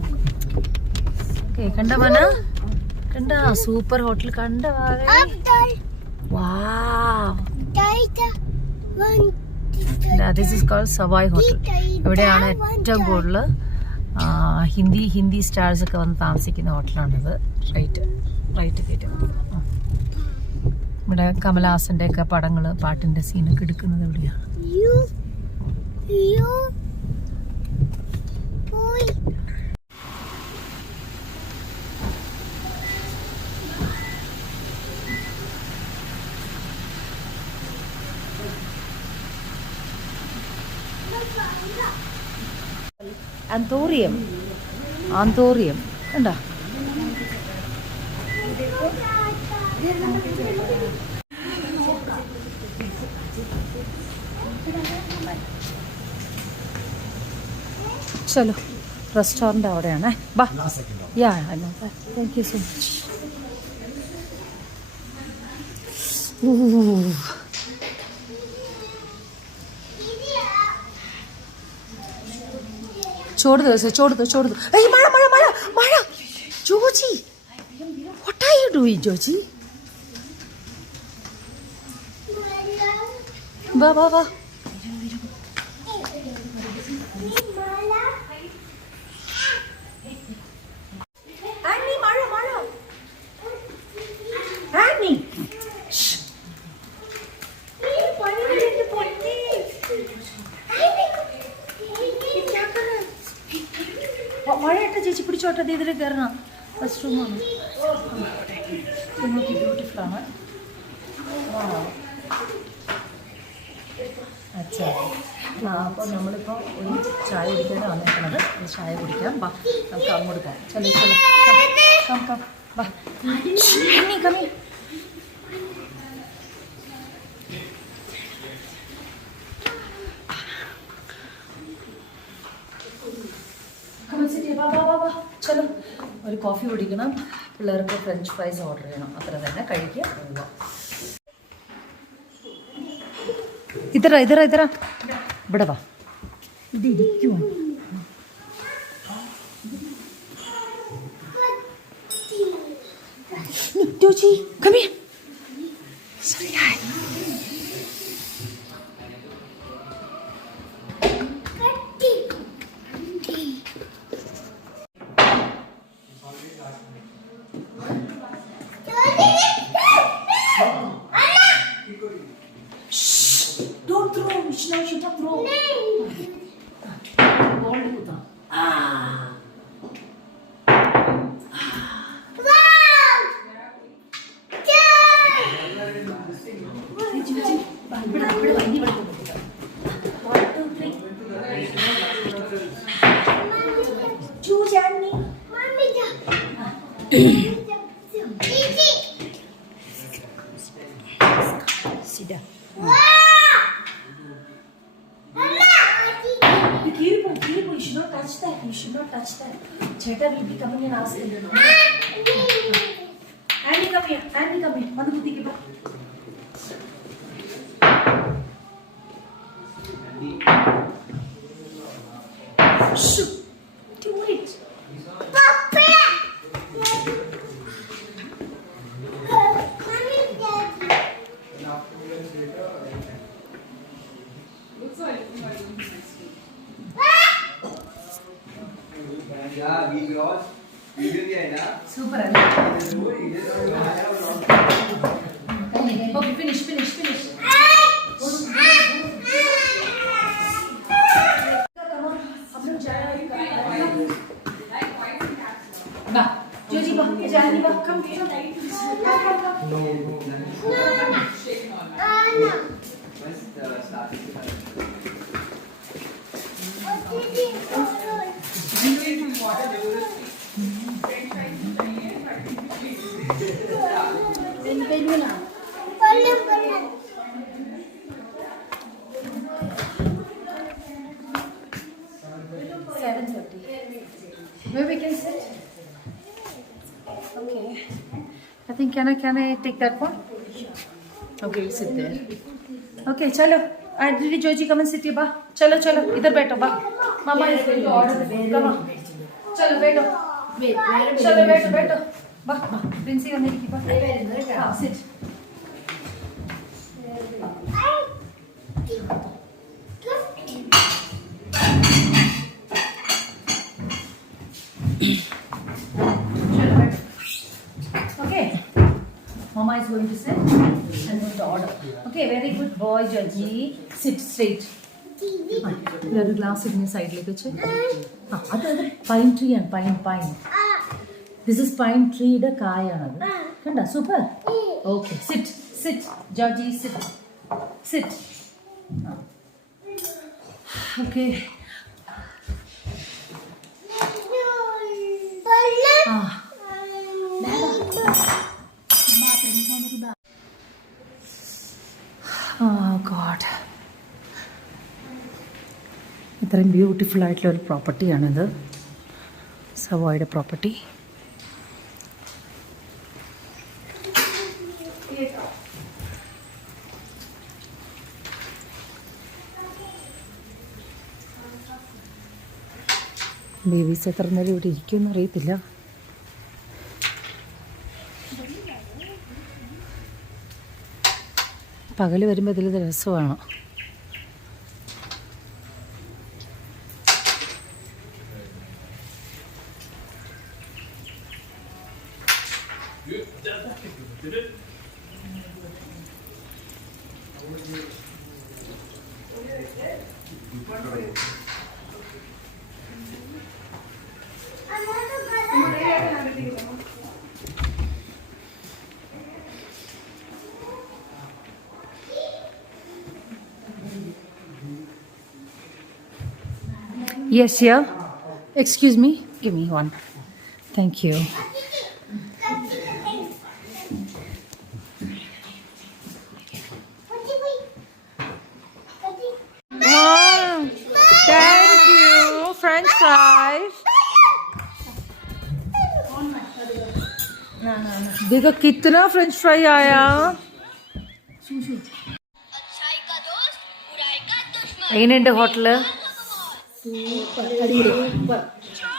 ഓക്കെ, കണ്ട മന, കണ്ട സൂപ്പർ ഹോട്ടൽ കണ്ട. This is called Sawai hotel. ഇവിടെയാണ് ഏറ്റവും കൂടുതൽ ഹിന്ദി സ്റ്റാർസ് ഒക്കെ വന്ന് താമസിക്കുന്ന ഹോട്ടലാണിത്. റൈറ്റ് കയറ്റും. ഇവിടെ കമലഹാസന്റെ ഒക്കെ പടങ്ങള്, പാട്ടിന്റെ സീനൊക്കെ എടുക്കുന്നത് എവിടെയാണ്. ആന്തോറിയം കണ്ടോ? ചലോ, റെസ്റ്റോറൻറ്റ് അവിടെയാണ്. ബാ, യാ താങ്ക് യു സോ മച്ച്. छोड़ दो. Hey, Mara. Joji, what are you doing, Joji? Va. മഴയിട്ട് ചേച്ചി പിടിച്ചോട്ടെ, ഇതിൽ കയറണം. ഫസ്റ്റ് റൂമാണ്. നോക്കി ബ്യൂട്ടിഫുള്ളാണ്. അച്ഛാ അപ്പോൾ നമ്മളിപ്പോൾ ഒരു ചായ കുടിക്കാനാണ് വന്നിരിക്കുന്നത്. ഒരു ചായ കുടിക്കാം. ബാ നമുക്ക് അങ്ങോട്ട് പോകാം. ചലോ ചലോ കം കം ബാ കമ്മി. ചലോ ഒരു കോഫി കുടിക്കണം. പിള്ളേർക്ക് ഫ്രഞ്ച് ഫ്രൈസ് ഓർഡർ ചെയ്യണം. അത്ര തന്നെ കഴിക്കുക. പോവാം. ഇതറ ഇവിടെ വാ. ഇത് ഇരിക്കുമോ? Doji, come here. Sorry, hi. Don't throw. You should not throw. Ball kuta. Sit down. You should not touch that. You should not touch that. Cheta will be coming and asking you. Annie, come here. Annie, come here. Manu Buddhi ke back. Shoot. Do it. Papa. Super. Okay, finish. Ba, Joji ba, Jani ba, come. No. Where we can sit? Okay. I think can I take that one? Okay, we'll sit there. Okay, chalo. Didi Joji, come and sit here, ba. Chalo. Idhar बैठो, ba. Mama is going to order the bed. Come on. Chalo, बैठो. Chalo, बैठो. Ba. Princey, come here, ba. हाँ, sit. Okay. Mama is going to sit and going to order. Okay, very good boy, Joji. Sit straight. ഒരു glass ഇതിന് സൈഡിലേക്ക് വെച്ച്. അത് pine tree ആണ്. Pine. This is pine ട്രീയുടെ കായാണത്. കണ്ട super. Okay sit Georgie sit. Okay. God, ഇത്രയും ബ്യൂട്ടിഫുൾ ആയിട്ടുള്ള ഒരു പ്രോപ്പർട്ടിയാണിത്. സവോയുടെ പ്രോപ്പർട്ടി. ബേബീസ് എത്ര നേരം ഇവിടെ ഇരിക്കുമെന്ന് അറിയത്തില്ല. പകൽ വരുമ്പോൾ ഇതിൽ രസമാണ്. Yes, yeah. Excuse me. Give me one. Thank you. Wow. Thank you. French fries. देखो कितना फ्रेंच फ्राई आया. എങ്ങനെയുണ്ട് ഹോട്ടല്?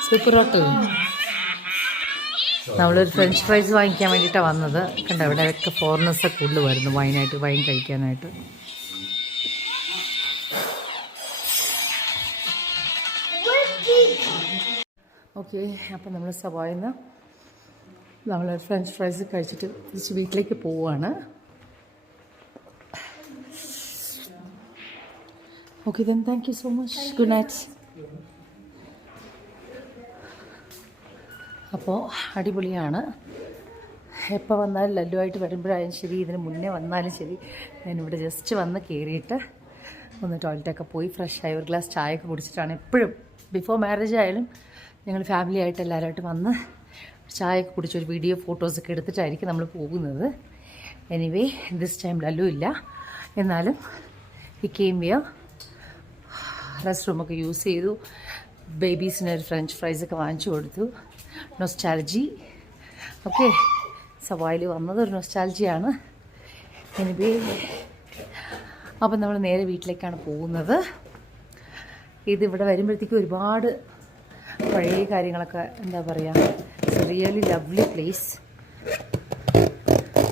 Super hotel. നമ്മളൊരു ഫ്രഞ്ച് ഫ്രൈസ് വാങ്ങിക്കാൻ വേണ്ടിയിട്ടാണ് വന്നത്. കണ്ടോ ഇവിടെയൊക്കെ ഫോറിനേഴ്സൊക്കെ കൂടുതൽ വരുന്നു വൈൻ കഴിക്കാനായിട്ട്. ഓക്കെ, അപ്പം നമ്മൾ സവായിന്ന് നമ്മൾ ഫ്രഞ്ച് ഫ്രൈസ് കഴിച്ചിട്ട് തിരിച്ച് വീട്ടിലേക്ക് പോവുകയാണ്. Okay then thank you so much. Good night. അപ്പോൾ അടിപൊളിയാണ്. എപ്പോൾ വന്നാലും ലല്ലുവായിട്ട് വരുമ്പോഴായാലും ശരി, ഇതിന് മുന്നേ വന്നാലും ശരി, ഞാനിവിടെ ജസ്റ്റ് വന്ന് കയറിയിട്ട് ഒന്ന് ടോയ്ലറ്റൊക്കെ പോയി ഫ്രഷായി ഒരു ഗ്ലാസ് ചായയൊക്കെ കുടിച്ചിട്ടാണ് എപ്പോഴും ബിഫോർ മാരേജ് ആയാലും ഞങ്ങൾ ഫാമിലി ആയിട്ട് എല്ലാവരുമായിട്ട് വന്ന് ചായയൊക്കെ കുടിച്ചൊരു വീഡിയോ ഫോട്ടോസൊക്കെ എടുത്തിട്ടായിരിക്കും നമ്മൾ പോകുന്നത്. എനിവേ ദിസ് ടൈം ലല്ലു ഇല്ല, എന്നാലും ഈ കെയിം വിയർ റെസ്റ്റ് റൂമൊക്കെ യൂസ് ചെയ്തു. ബേബീസിന് ഒരു ഫ്രഞ്ച് ഫ്രൈസൊക്കെ വാങ്ങിച്ചു കൊടുത്തു. നൊസ്റ്റാലജി. ഓക്കെ, സവായിൽ വന്നത് ഒരു നൊസ്റ്റാലജിയാണ്. എനിവേ അപ്പം നമ്മൾ നേരെ വീട്ടിലേക്കാണ് പോകുന്നത്. ഇതിവിടെ വരുമ്പോഴത്തേക്കും ഒരുപാട് പഴയ കാര്യങ്ങളൊക്കെ എന്താ പറയുക, it's A really lovely place.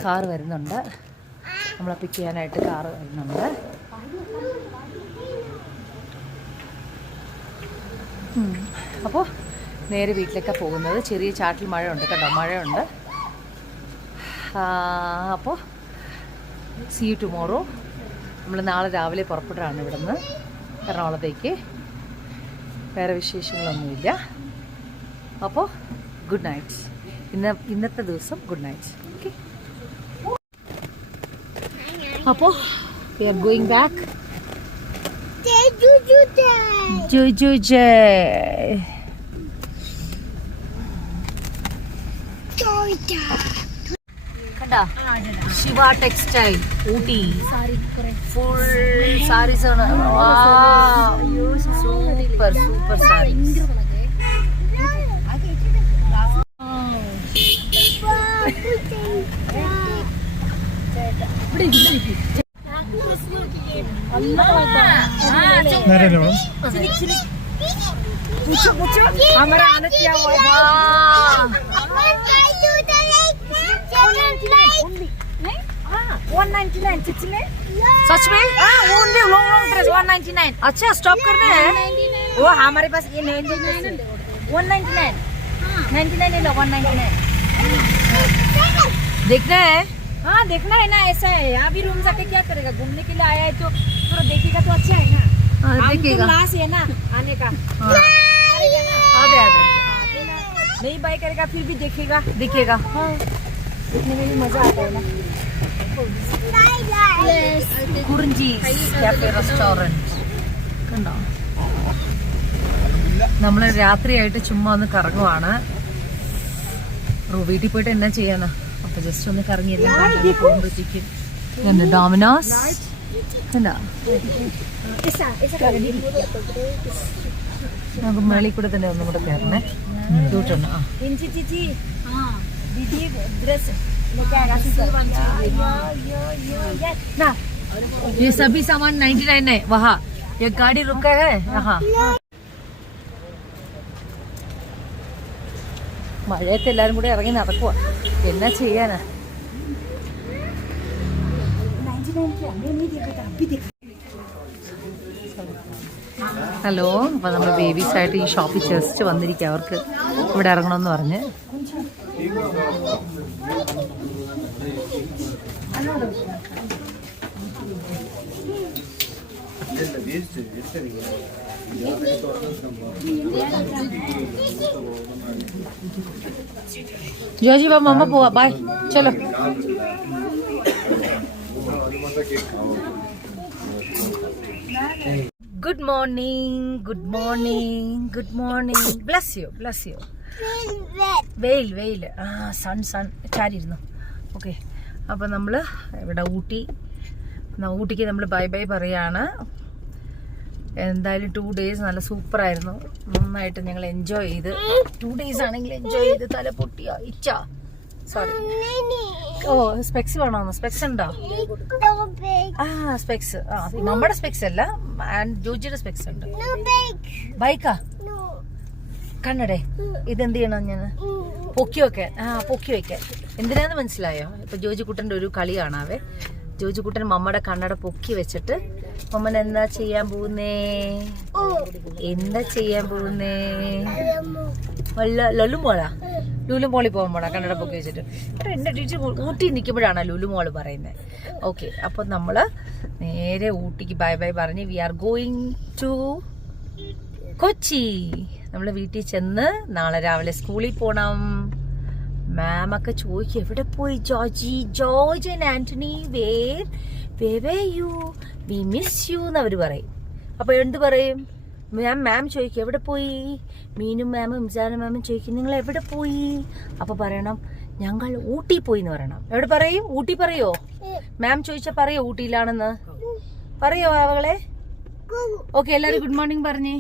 Car വരുന്നുണ്ട്, നമ്മളെ പിക്ക് ചെയ്യാനായിട്ട് കാർ വരുന്നുണ്ട്. അപ്പോൾ നേരെ വീട്ടിലേക്കാണ് പോകുന്നത്. ചെറിയ ചാറ്റിൽ മഴയുണ്ട് കേട്ടോ, മഴയുണ്ട്. അപ്പോൾ സീ യു ടുമോറോ. നമ്മൾ നാളെ രാവിലെ പുറപ്പെടാണ് ഇവിടുന്ന് എറണാകുളത്തേക്ക്. വേറെ വിശേഷങ്ങളൊന്നുമില്ല. അപ്പോൾ ഗുഡ് നൈറ്റ്. ഇന്നത്തെ ദിവസം ഗുഡ് നൈറ്റ്. ഓക്കെ, അപ്പോൾ വി ആർ ഗോയിങ് ബാക്ക്. കണ്ടാ ശിവ ടെക്സ്റ്റൈൽ ഊട്ടി ഫുൾ സാരീസ് ആണ്. Super super saris. हमारा आनंद क्या हुआ? सच में? Only long long dress 199. अच्छा स्टॉप करना है वो. हमारे पास ये 199 99 नहीं, 199 देखना है. हाँ देखना है ना, ऐसा है. अभी रूम जाके क्या करेगा? घूमने के लिए आया है तो थोड़ा देखेगा तो अच्छा है ना. देखेगा क्लास है ना आने का. अरे नहीं बाय करेगा फिर भी देखेगा दिखेगा. हाँ देखने में भी मजा आता है ना. കുറിഞ്ചി കാഫെ റെസ്റ്റോറൻറ്റ് കണ്ടോ. നമ്മൾ രാത്രിയായിട്ട് ചുമ്മാ ഒന്ന് കറങ്ങുവാണ്. വീട്ടിൽ പോയിട്ട് എന്നാ ചെയ്യാനാ, അപ്പൊ ജസ്റ്റ് ഒന്ന് കറങ്ങിയെല്ലാം പോകുമ്പോഴത്തേക്കും കണ്ടോ ഡോമിനോസ് കണ്ടോ. നമുക്ക് മേളിൽ കൂടെ തന്നെ ഒന്നും കൂടെ കയറണേ. ക്യൂട്ടുണ്ട്. ये सभी सामान 99 है. वहाँ ये गाड़ी रुका है यहाँ. മഴയത്ത് എല്ലാരും കൂടെ ഇറങ്ങി നടക്കുക. എന്നാ ചെയ്യാനാ. ഹലോ, അപ്പോൾ നമ്മൾ ബേബീസായിട്ട് ഈ ഷോപ്പിൽ ജസ്റ്റ് വന്നിരിക്കുക. അവർക്ക് ഇവിടെ ഇറങ്ങണമെന്ന് പറഞ്ഞ്. ജോജി വാ, മമ്മ പോവാ. ബൈ, ചലോ. Good morning, good morning, good morning. Bless you, bless you. വെയിൽ വെയിൽ, ആ സൺ സൺ ചാരിയിരുന്നു. ഓക്കെ, അപ്പം നമ്മൾ ഇവിടെ ഊട്ടിക്ക് നമ്മൾ ബൈ ബൈ പറയാണ്. എന്തായാലും 2 days നല്ല സൂപ്പറായിരുന്നു. നന്നായിട്ട് ഞങ്ങൾ എൻജോയ് ചെയ്ത്. 2 days ആണെങ്കിൽ എൻജോയ് ചെയ്ത്. തല പൊട്ടിയ ഇച്ച, സോറി. ഓ, സ്പെക്സ് വേണോ? സ്പെക്സ് ഉണ്ടോ? ആ സ്പെക്സ്, ആ നമ്മുടെ സ്പെക്സ് അല്ല, ജോജിയുടെ സ്പെക്സ് ഉണ്ട്. ബൈക്കാ? കണ്ണടേ, ഇതെന്ത് ചെയ്യണം ഞാൻ? പൊക്കി വെക്കാൻ. ആ പൊക്കി വെക്കാൻ എന്തിനാന്ന് മനസ്സിലായോ? ഇപ്പൊ ജോജിക്കുട്ടൻ്റെ ഒരു കളി കാണാവേ. ജോജിക്കുട്ടൻ മമ്മയുടെ കണ്ണട പൊക്കി വെച്ചിട്ട് മമ്മൻ എന്താ ചെയ്യാൻ പോകുന്നേ? ലുലു മോളിൽ പോകാൻ പോണാ കണ്ണട പൊക്കി വെച്ചിട്ട്. എന്റെ ടീച്ചർ ഊട്ടി നിൽക്കുമ്പോഴാണ് ലുലു മോള് പറയുന്നത്. ഓക്കെ, അപ്പൊ നമ്മള് നേരെ ഊട്ടിക്ക് ബൈ ബൈ പറഞ്ഞ് we are going to Kochi. നമ്മള് വീട്ടിൽ ചെന്ന് നാളെ രാവിലെ സ്കൂളിൽ പോണം. മാമൊക്കെ ചോദിക്കും എവിടെ പോയി George and Antony, where you, we miss you എന്ന് അവർ പറയും. അപ്പൊ എന്ത് പറയും? മാം ചോദിക്കും എവിടെ പോയി? മീനും മാമും ഇംസാനും മാമും ചോദിക്കും നിങ്ങൾ എവിടെ പോയി? അപ്പൊ പറയണം ഞങ്ങൾ ഊട്ടി പോയി എന്ന് പറയണം. എവിടെ പറയും? ഊട്ടി പറയോ? മാം ചോദിച്ചാ പറയോ ഊട്ടിയിലാണെന്ന്? പറയോ അവളെ? ഓക്കെ, എല്ലാരും ഗുഡ് മോർണിംഗ് പറഞ്ഞേ.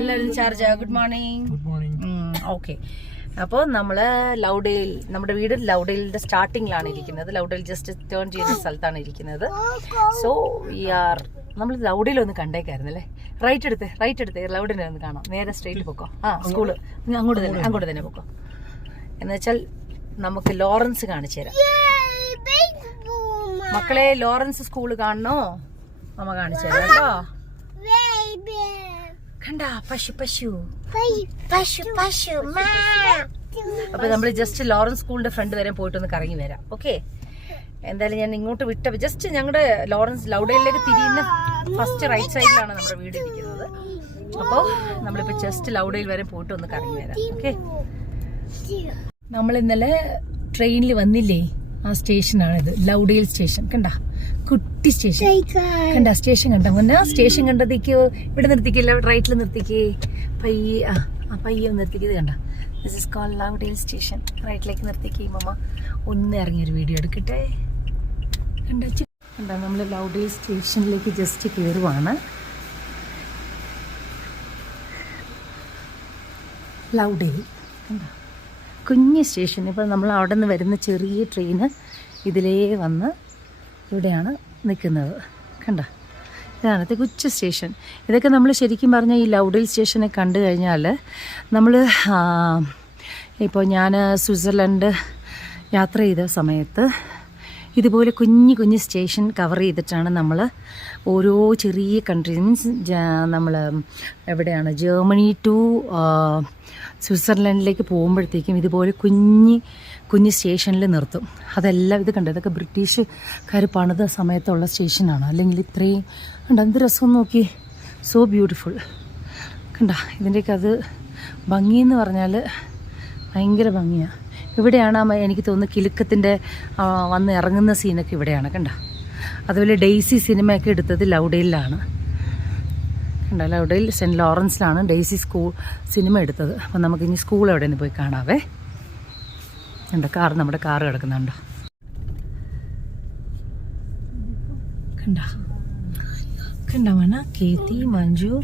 എല്ലാരും ചാർജ് ഗുഡ് മോർണിംഗ്. ഓക്കെ, അപ്പോൾ നമ്മള് ലൗഡേൽ, നമ്മുടെ വീട് ലൗഡേലിന്റെ സ്റ്റാർട്ടിങ്ങിലാണ് ഇരിക്കുന്നത്. ലൗഡേൽ ജസ്റ്റ് ടേൺ ചെയ്യുന്ന സ്ഥലത്താണ് ഇരിക്കുന്നത്. സോ നമ്മൾ ലൗഡേൽ ഒന്ന് കണ്ടേക്കായിരുന്നു അല്ലേ? റൈറ്റ് എടുത്ത് ലൗഡിനെ ഒന്ന് കാണാം. നേരെ സ്ട്രെയിറ്റ് പൊക്കോ. ആ സ്കൂള് അങ്ങോട്ട് തന്നെ പൊക്കോ. എന്നുവെച്ചാൽ നമുക്ക് ലോറൻസ് കാണിച്ചു തരാം. മക്കളെ, ലോറൻസ് സ്കൂള് കാണണോ? അമ്മ കാണിച്ചു തരാം കേട്ടോ. കണ്ടാ പശു. അപ്പൊ നമ്മള് ജസ്റ്റ് ലോറൻസ് സ്കൂളിന്റെ ഫ്രണ്ട് വരെ പോയിട്ടൊന്ന് കറങ്ങി വരാം. ഓക്കെ, എന്തായാലും ഞാൻ ഇങ്ങോട്ട് വിട്ട ജസ്റ്റ് ഞങ്ങളുടെ ലോറൻസ് ലൗഡേലിലേക്ക് തിരിയുന്ന ഫസ്റ്റ് റൈറ്റ് സൈഡിലാണ് നമ്മുടെ വീട് ഇരിക്കുന്നത്. അപ്പോ നമ്മളിപ്പോ ജസ്റ്റ് ലൗഡേൽ വരെ പോയിട്ട് ഒന്ന് കറങ്ങി വരാം. ഓക്കെ, നമ്മൾ ഇന്നലെ ട്രെയിനിൽ വന്നില്ലേ? ആ സ്റ്റേഷനാണിത്, ലൗഡേൽ സ്റ്റേഷൻ. കണ്ട കുട്ടി സ്റ്റേഷൻ, കണ്ട സ്റ്റേഷൻ കണ്ട മുന്നേ. സ്റ്റേഷൻ കണ്ടതിക്കോ ഇവിടെ നിർത്തിക്കില്ല, റൈറ്റിൽ നിർത്തിക്കേ, പയ്യെ നിർത്തിക്കത്. കണ്ട, this is called Lovedale station. റൈറ്റിലേക്ക് നിർത്തിക്കേ. മമ്മ ഒന്ന് ഇറങ്ങിയൊരു വീഡിയോ എടുക്കട്ടെ. കണ്ട നമ്മൾ ലൗഡേൽ സ്റ്റേഷനിലേക്ക് ജസ്റ്റ് കയറുവാണ്. ലൗഡേൽ കണ്ട കുഞ്ഞ് സ്റ്റേഷൻ. ഇപ്പം നമ്മൾ അവിടെ നിന്ന് വരുന്ന ചെറിയ ട്രെയിന് ഇതിലേ വന്ന് ഇവിടെയാണ് നിൽക്കുന്നത്. കണ്ട, ഇതാണ് കൊച്ചു സ്റ്റേഷൻ. ഇതൊക്കെ നമ്മൾ ശരിക്കും പറഞ്ഞാൽ ഈ ലൗഡേൽ സ്റ്റേഷനെ കണ്ടു കഴിഞ്ഞാൽ നമ്മൾ ഇപ്പോൾ ഞാൻ സ്വിറ്റ്സർലൻഡ് യാത്ര ചെയ്ത സമയത്ത് ഇതുപോലെ കുഞ്ഞു സ്റ്റേഷൻ കവർ ചെയ്തിട്ടാണ് നമ്മൾ ഓരോ ചെറിയ കൺട്രി, മീൻസ് നമ്മൾ എവിടെയാണ് ജർമ്മനി ടു സ്വിറ്റ്സർലൻഡിലേക്ക് പോകുമ്പോഴത്തേക്കും ഇതുപോലെ കുഞ്ഞ് സ്റ്റേഷനിൽ നിർത്തും. അതെല്ലാം ഇത് കണ്ടോ, ഇതൊക്കെ ബ്രിട്ടീഷുകാർ പണിത സമയത്തുള്ള സ്റ്റേഷനാണ്. അല്ലെങ്കിൽ ഇത്രയും കണ്ട എന്ത് രസം നോക്കി, സോ ബ്യൂട്ടിഫുൾ. കണ്ട ഇതിൻ്റെയൊക്കെ അത് ഭംഗിയെന്ന് പറഞ്ഞാൽ ഭയങ്കര ഭംഗിയാണ്. ഇവിടെയാണ് എനിക്ക് തോന്നുന്നു കിലുക്കത്തിൻ്റെ വന്ന് ഇറങ്ങുന്ന സീനൊക്കെ ഇവിടെയാണ്. കണ്ട, അതുപോലെ ഡെയ്സി സിനിമയൊക്കെ എടുത്തത് ലൗഡേലിലാണ്. കണ്ട, ലൗഡേൽ സെൻറ്റ് ലോറൻസിലാണ് ഡെയ്സി സിനിമ എടുത്തത്. അപ്പം നമുക്കിനി സ്കൂൾ എവിടെ നിന്ന് പോയി കാണാവേ. കണ്ട നമ്മുടെ കാറ് കിടക്കുന്നുണ്ടോ? കണ്ട വേണ കേത്തി മഞ്ജൂർ.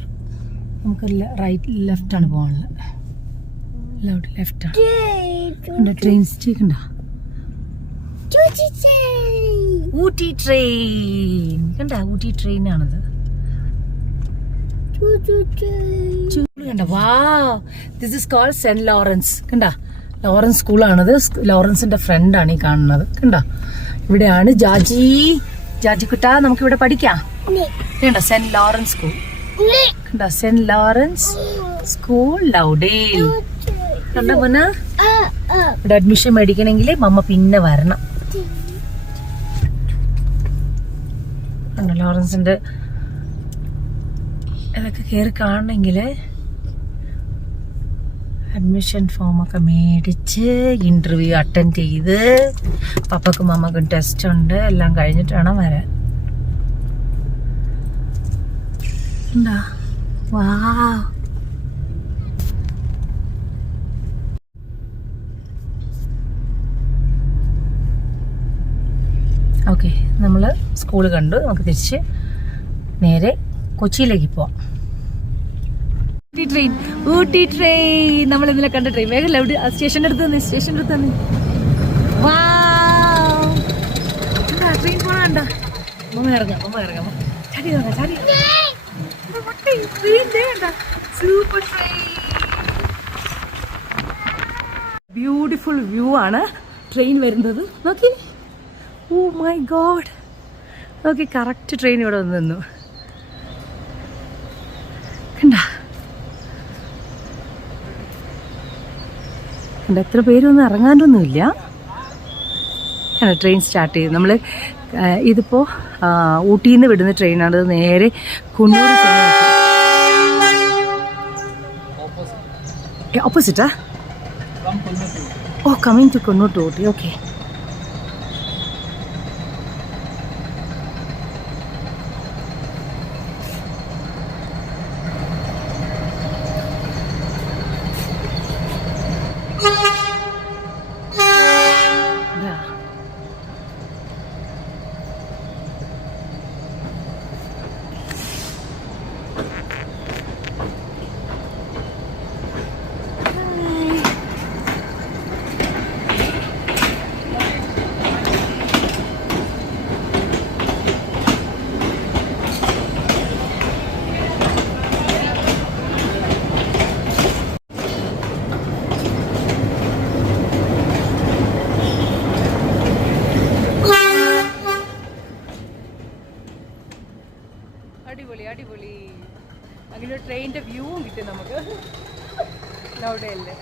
നമുക്ക് ലെഫ്റ്റാണ് പോകാനുള്ളത്. ലൗഡ് ലെഫ്റ്റാണ്. ട്രെയിൻ സ്റ്റേക്കണ്ട, ഊട്ടി ട്രെയിൻ. കണ്ട ഊട്ടി ട്രെയിനാണത്. കണ്ട, wow, this is called saint Lawrence. കണ്ട, ലോറൻസ് സ്കൂളാണത്. ലോറൻസിന്റെ ഫ്രണ്ടാണ് ഈ കാണുന്നത്. കണ്ട, ഇവിടെയാണ് ജാജിക്കുട്ട നമുക്കിവിടെ പഠിക്കാം. കണ്ട, സെന്റ് ലോറൻസ് സ്കൂൾ. കണ്ട, സെന്റ് ലോറൻസ് സ്കൂൾ ലൗഡേൽ. കണ്ട മുന്ന, ഇവിടെ അഡ്മിഷൻ മേടിക്കണമെങ്കിൽ മമ്മ പിന്നെ വരണം. കണ്ട, ലോറൻസിന്റെ ഇതൊക്കെ കയറി കാണണമെങ്കിൽ അഡ്മിഷൻ ഫോമൊക്കെ മേടിച്ച് ഇന്റർവ്യൂ അറ്റൻഡ് ചെയ്ത് പപ്പക്കും മമ്മക്കും ടെസ്റ്റ് ഉണ്ട്, എല്ലാം കഴിഞ്ഞിട്ട് വേണം വരാൻ. എന്താ വാ. ഓക്കെ, നമ്മൾ സ്കൂൾ കണ്ടു. നമുക്ക് തിരിച്ച് നേരെ കൊച്ചിയിലേക്ക് പോവാം. ഊട്ടി ട്രെയിൻ നമ്മൾ ഇന്നലെ കണ്ട ട്രെയിൻ. വേഗം എവിടെ സ്റ്റേഷൻ്റെ അടുത്ത് തന്നെ, സ്റ്റേഷൻ്റെ അടുത്ത് തന്നെ. വാ, ട്രെയിൻ പോണണ്ട. ഇറങ്ങാം ചാടി നോക്കാം, ചാടി. സൂപ്പർ ട്രെയിൻ, ബ്യൂട്ടിഫുൾ വ്യൂ ആണ് ട്രെയിൻ വരുന്നത്. നോക്കി, ഓ മൈ ഗോഡ്. നോക്കി, കറക്റ്റ് ട്രെയിൻ ഇവിടെ വന്ന് നിന്നു. കണ്ട എത്ര പേരൊന്നും ഇറങ്ങാനൊന്നുമില്ല. ട്രെയിൻ സ്റ്റാർട്ട് ചെയ്തു. നമ്മൾ ഇതിപ്പോൾ ഊട്ടിയിൽ നിന്ന് വിടുന്ന ട്രെയിനാണ്. നേരെ കുന്നൂർ ഓപ്പോസിറ്റാ? Oh, coming to Coonoor to Ooty. Okay, അടിപൊളി. അങ്ങനെ ട്രെയിനിന്റെ വ്യൂവും കിട്ടും നമുക്ക്. അവിടെയല്ലേ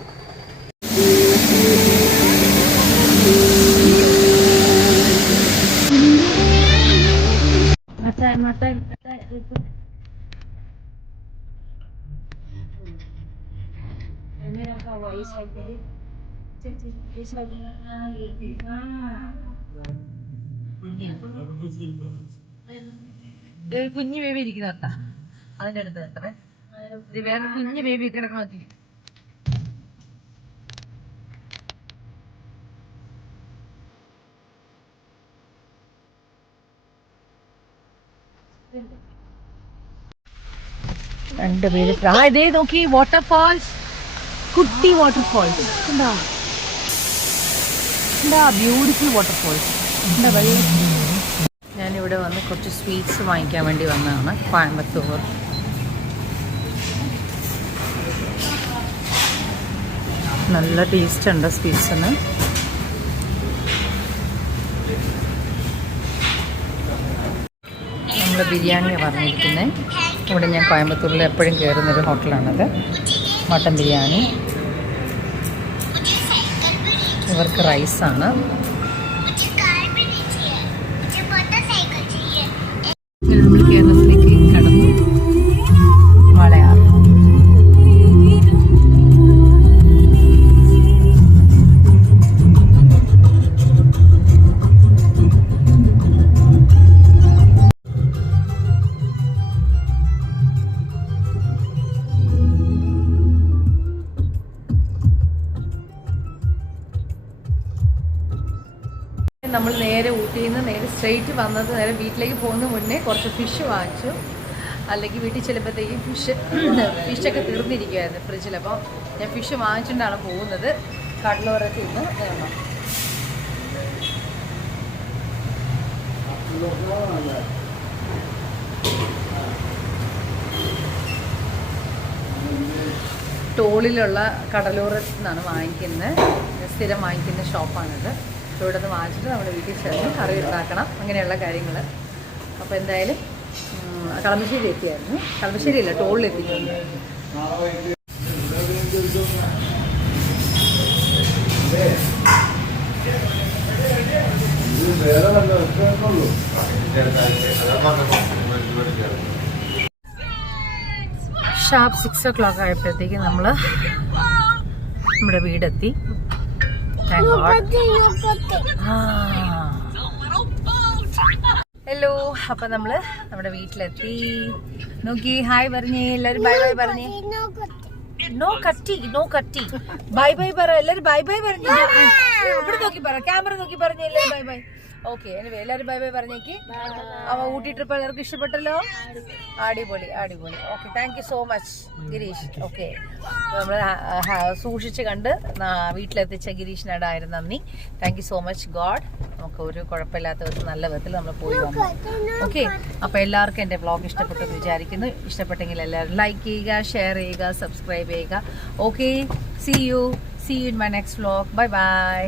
കുഞ്ഞു ബേബി ഇരിക്കുന്ന കേട്ടാ, അതിൻ്റെ അടുത്ത് എത്ര വേറെ കുഞ്ഞു ബേബി കിടക്കാൻ മതി. രണ്ടുപേര് ഇതേ നോക്കി, വാട്ടർഫാൾസ്, കുട്ടി വാട്ടർഫാൾസ്. എന്താ ബ്യൂട്ടിഫുൾ വാട്ടർഫാൾസ്. എന്താ വഴി. ഞാനിവിടെ വന്ന് കുറച്ച് സ്വീറ്റ്സ് വാങ്ങിക്കാൻ വേണ്ടി വന്നതാണ്. കോയമ്പത്തൂർ നല്ല ടേസ്റ്റ് ഉണ്ട് സ്വീറ്റ്സിന്. നമ്മൾ ബിരിയാണിയാണ് പറഞ്ഞിരിക്കുന്നത്. ഇവിടെ ഞാൻ കോയമ്പത്തൂരിൽ എപ്പോഴും കയറുന്നൊരു ഹോട്ടലാണത്. മട്ടൻ ബിരിയാണി. ഇവർക്ക് റൈസാണ്. നമ്മൾ കേരളത്തിലേക്ക് കടന്നു. വാളയാർ. നമ്മൾ നേരെ ഊട്ടിയിൽ നിന്ന് നേരെ സ്ട്രെയിറ്റ് വന്നത് നേരെ വീട്ടിലേക്ക് പോകുന്ന മുന്നേ കുറച്ച് ഫിഷ് വാങ്ങിച്ചു. അല്ലെങ്കിൽ വീട്ടിൽ ചെല്ലുമ്പോഴത്തേക്കും ഫിഷൊക്കെ തീർന്നിരിക്കുമായിരുന്നു ഫ്രിഡ്ജിൽ. അപ്പോൾ ഞാൻ ഫിഷ് വാങ്ങിച്ചുകൊണ്ടാണ് പോകുന്നത്. കടലോരത്തിൽ നിന്ന് വേണം. ടോളിലുള്ള കടലോരത്തിൽ നിന്നാണ് വാങ്ങിക്കുന്നത്. സ്ഥിരം വാങ്ങിക്കുന്ന ഷോപ്പാണിത്. ഇവിടെ നിന്ന് വാങ്ങിച്ചിട്ട് നമ്മുടെ വീട്ടിൽ ചെന്ന് കറി ഉണ്ടാക്കണം, അങ്ങനെയുള്ള കാര്യങ്ങൾ. അപ്പോൾ എന്തായാലും കളമശ്ശേരി എത്തിയായിരുന്നു. കളമശ്ശേരിയല്ല, ടോളിലെത്തിയിട്ടുണ്ട്. ഷാർപ്പ് 6 o'clock ആയപ്പോഴത്തേക്കും നമ്മൾ നമ്മുടെ വീടെത്തി. ഹലോ, അപ്പൊ നമ്മള് നമ്മുടെ വീട്ടിലെത്തി. നോക്കി ഹായ് പറഞ്ഞേ, എല്ലാരും ബൈ ബൈ പറഞ്ഞേ. നോ കട്ടി, നോ കട്ടി. ബൈ ബൈ പറ എല്ലാരും, ബൈ ബൈ പറഞ്ഞു. ഇവിടെ നോക്കി പറ, ക്യാമറ നോക്കി പറഞ്ഞേ എല്ലാരും ബൈ ബൈ. ഓക്കെ, എല്ലാരും ബൈ ബൈ പറഞ്ഞേക്ക്. അവ ഊട്ടി ട്രിപ്പ് എല്ലാവർക്കും ഇഷ്ടപ്പെട്ടല്ലോ? അടിപൊളി അടിപൊളി. Okay, thank you so much Girish. Okay, നമ്മള് സൂക്ഷിച്ച് കണ്ട് വീട്ടിലെത്തിച്ച ഗിരീഷിനോടായിരുന്നു നന്ദി. Thank you so much God. നമുക്ക് ഒരു കുഴപ്പമില്ലാത്ത വിധത്തിൽ നല്ല വിധത്തിൽ നമ്മൾ പോയി വന്നു. ഓക്കെ, അപ്പൊ എല്ലാവർക്കും എന്റെ വ്ളോഗ് ഇഷ്ടപ്പെട്ടെന്ന് വിചാരിക്കുന്നു. ഇഷ്ടപ്പെട്ടെങ്കിൽ എല്ലാവരും ലൈക്ക് ചെയ്യുക, ഷെയർ ചെയ്യുക, സബ്സ്ക്രൈബ് ചെയ്യുക. Okay, see you in my next vlog. Bye by.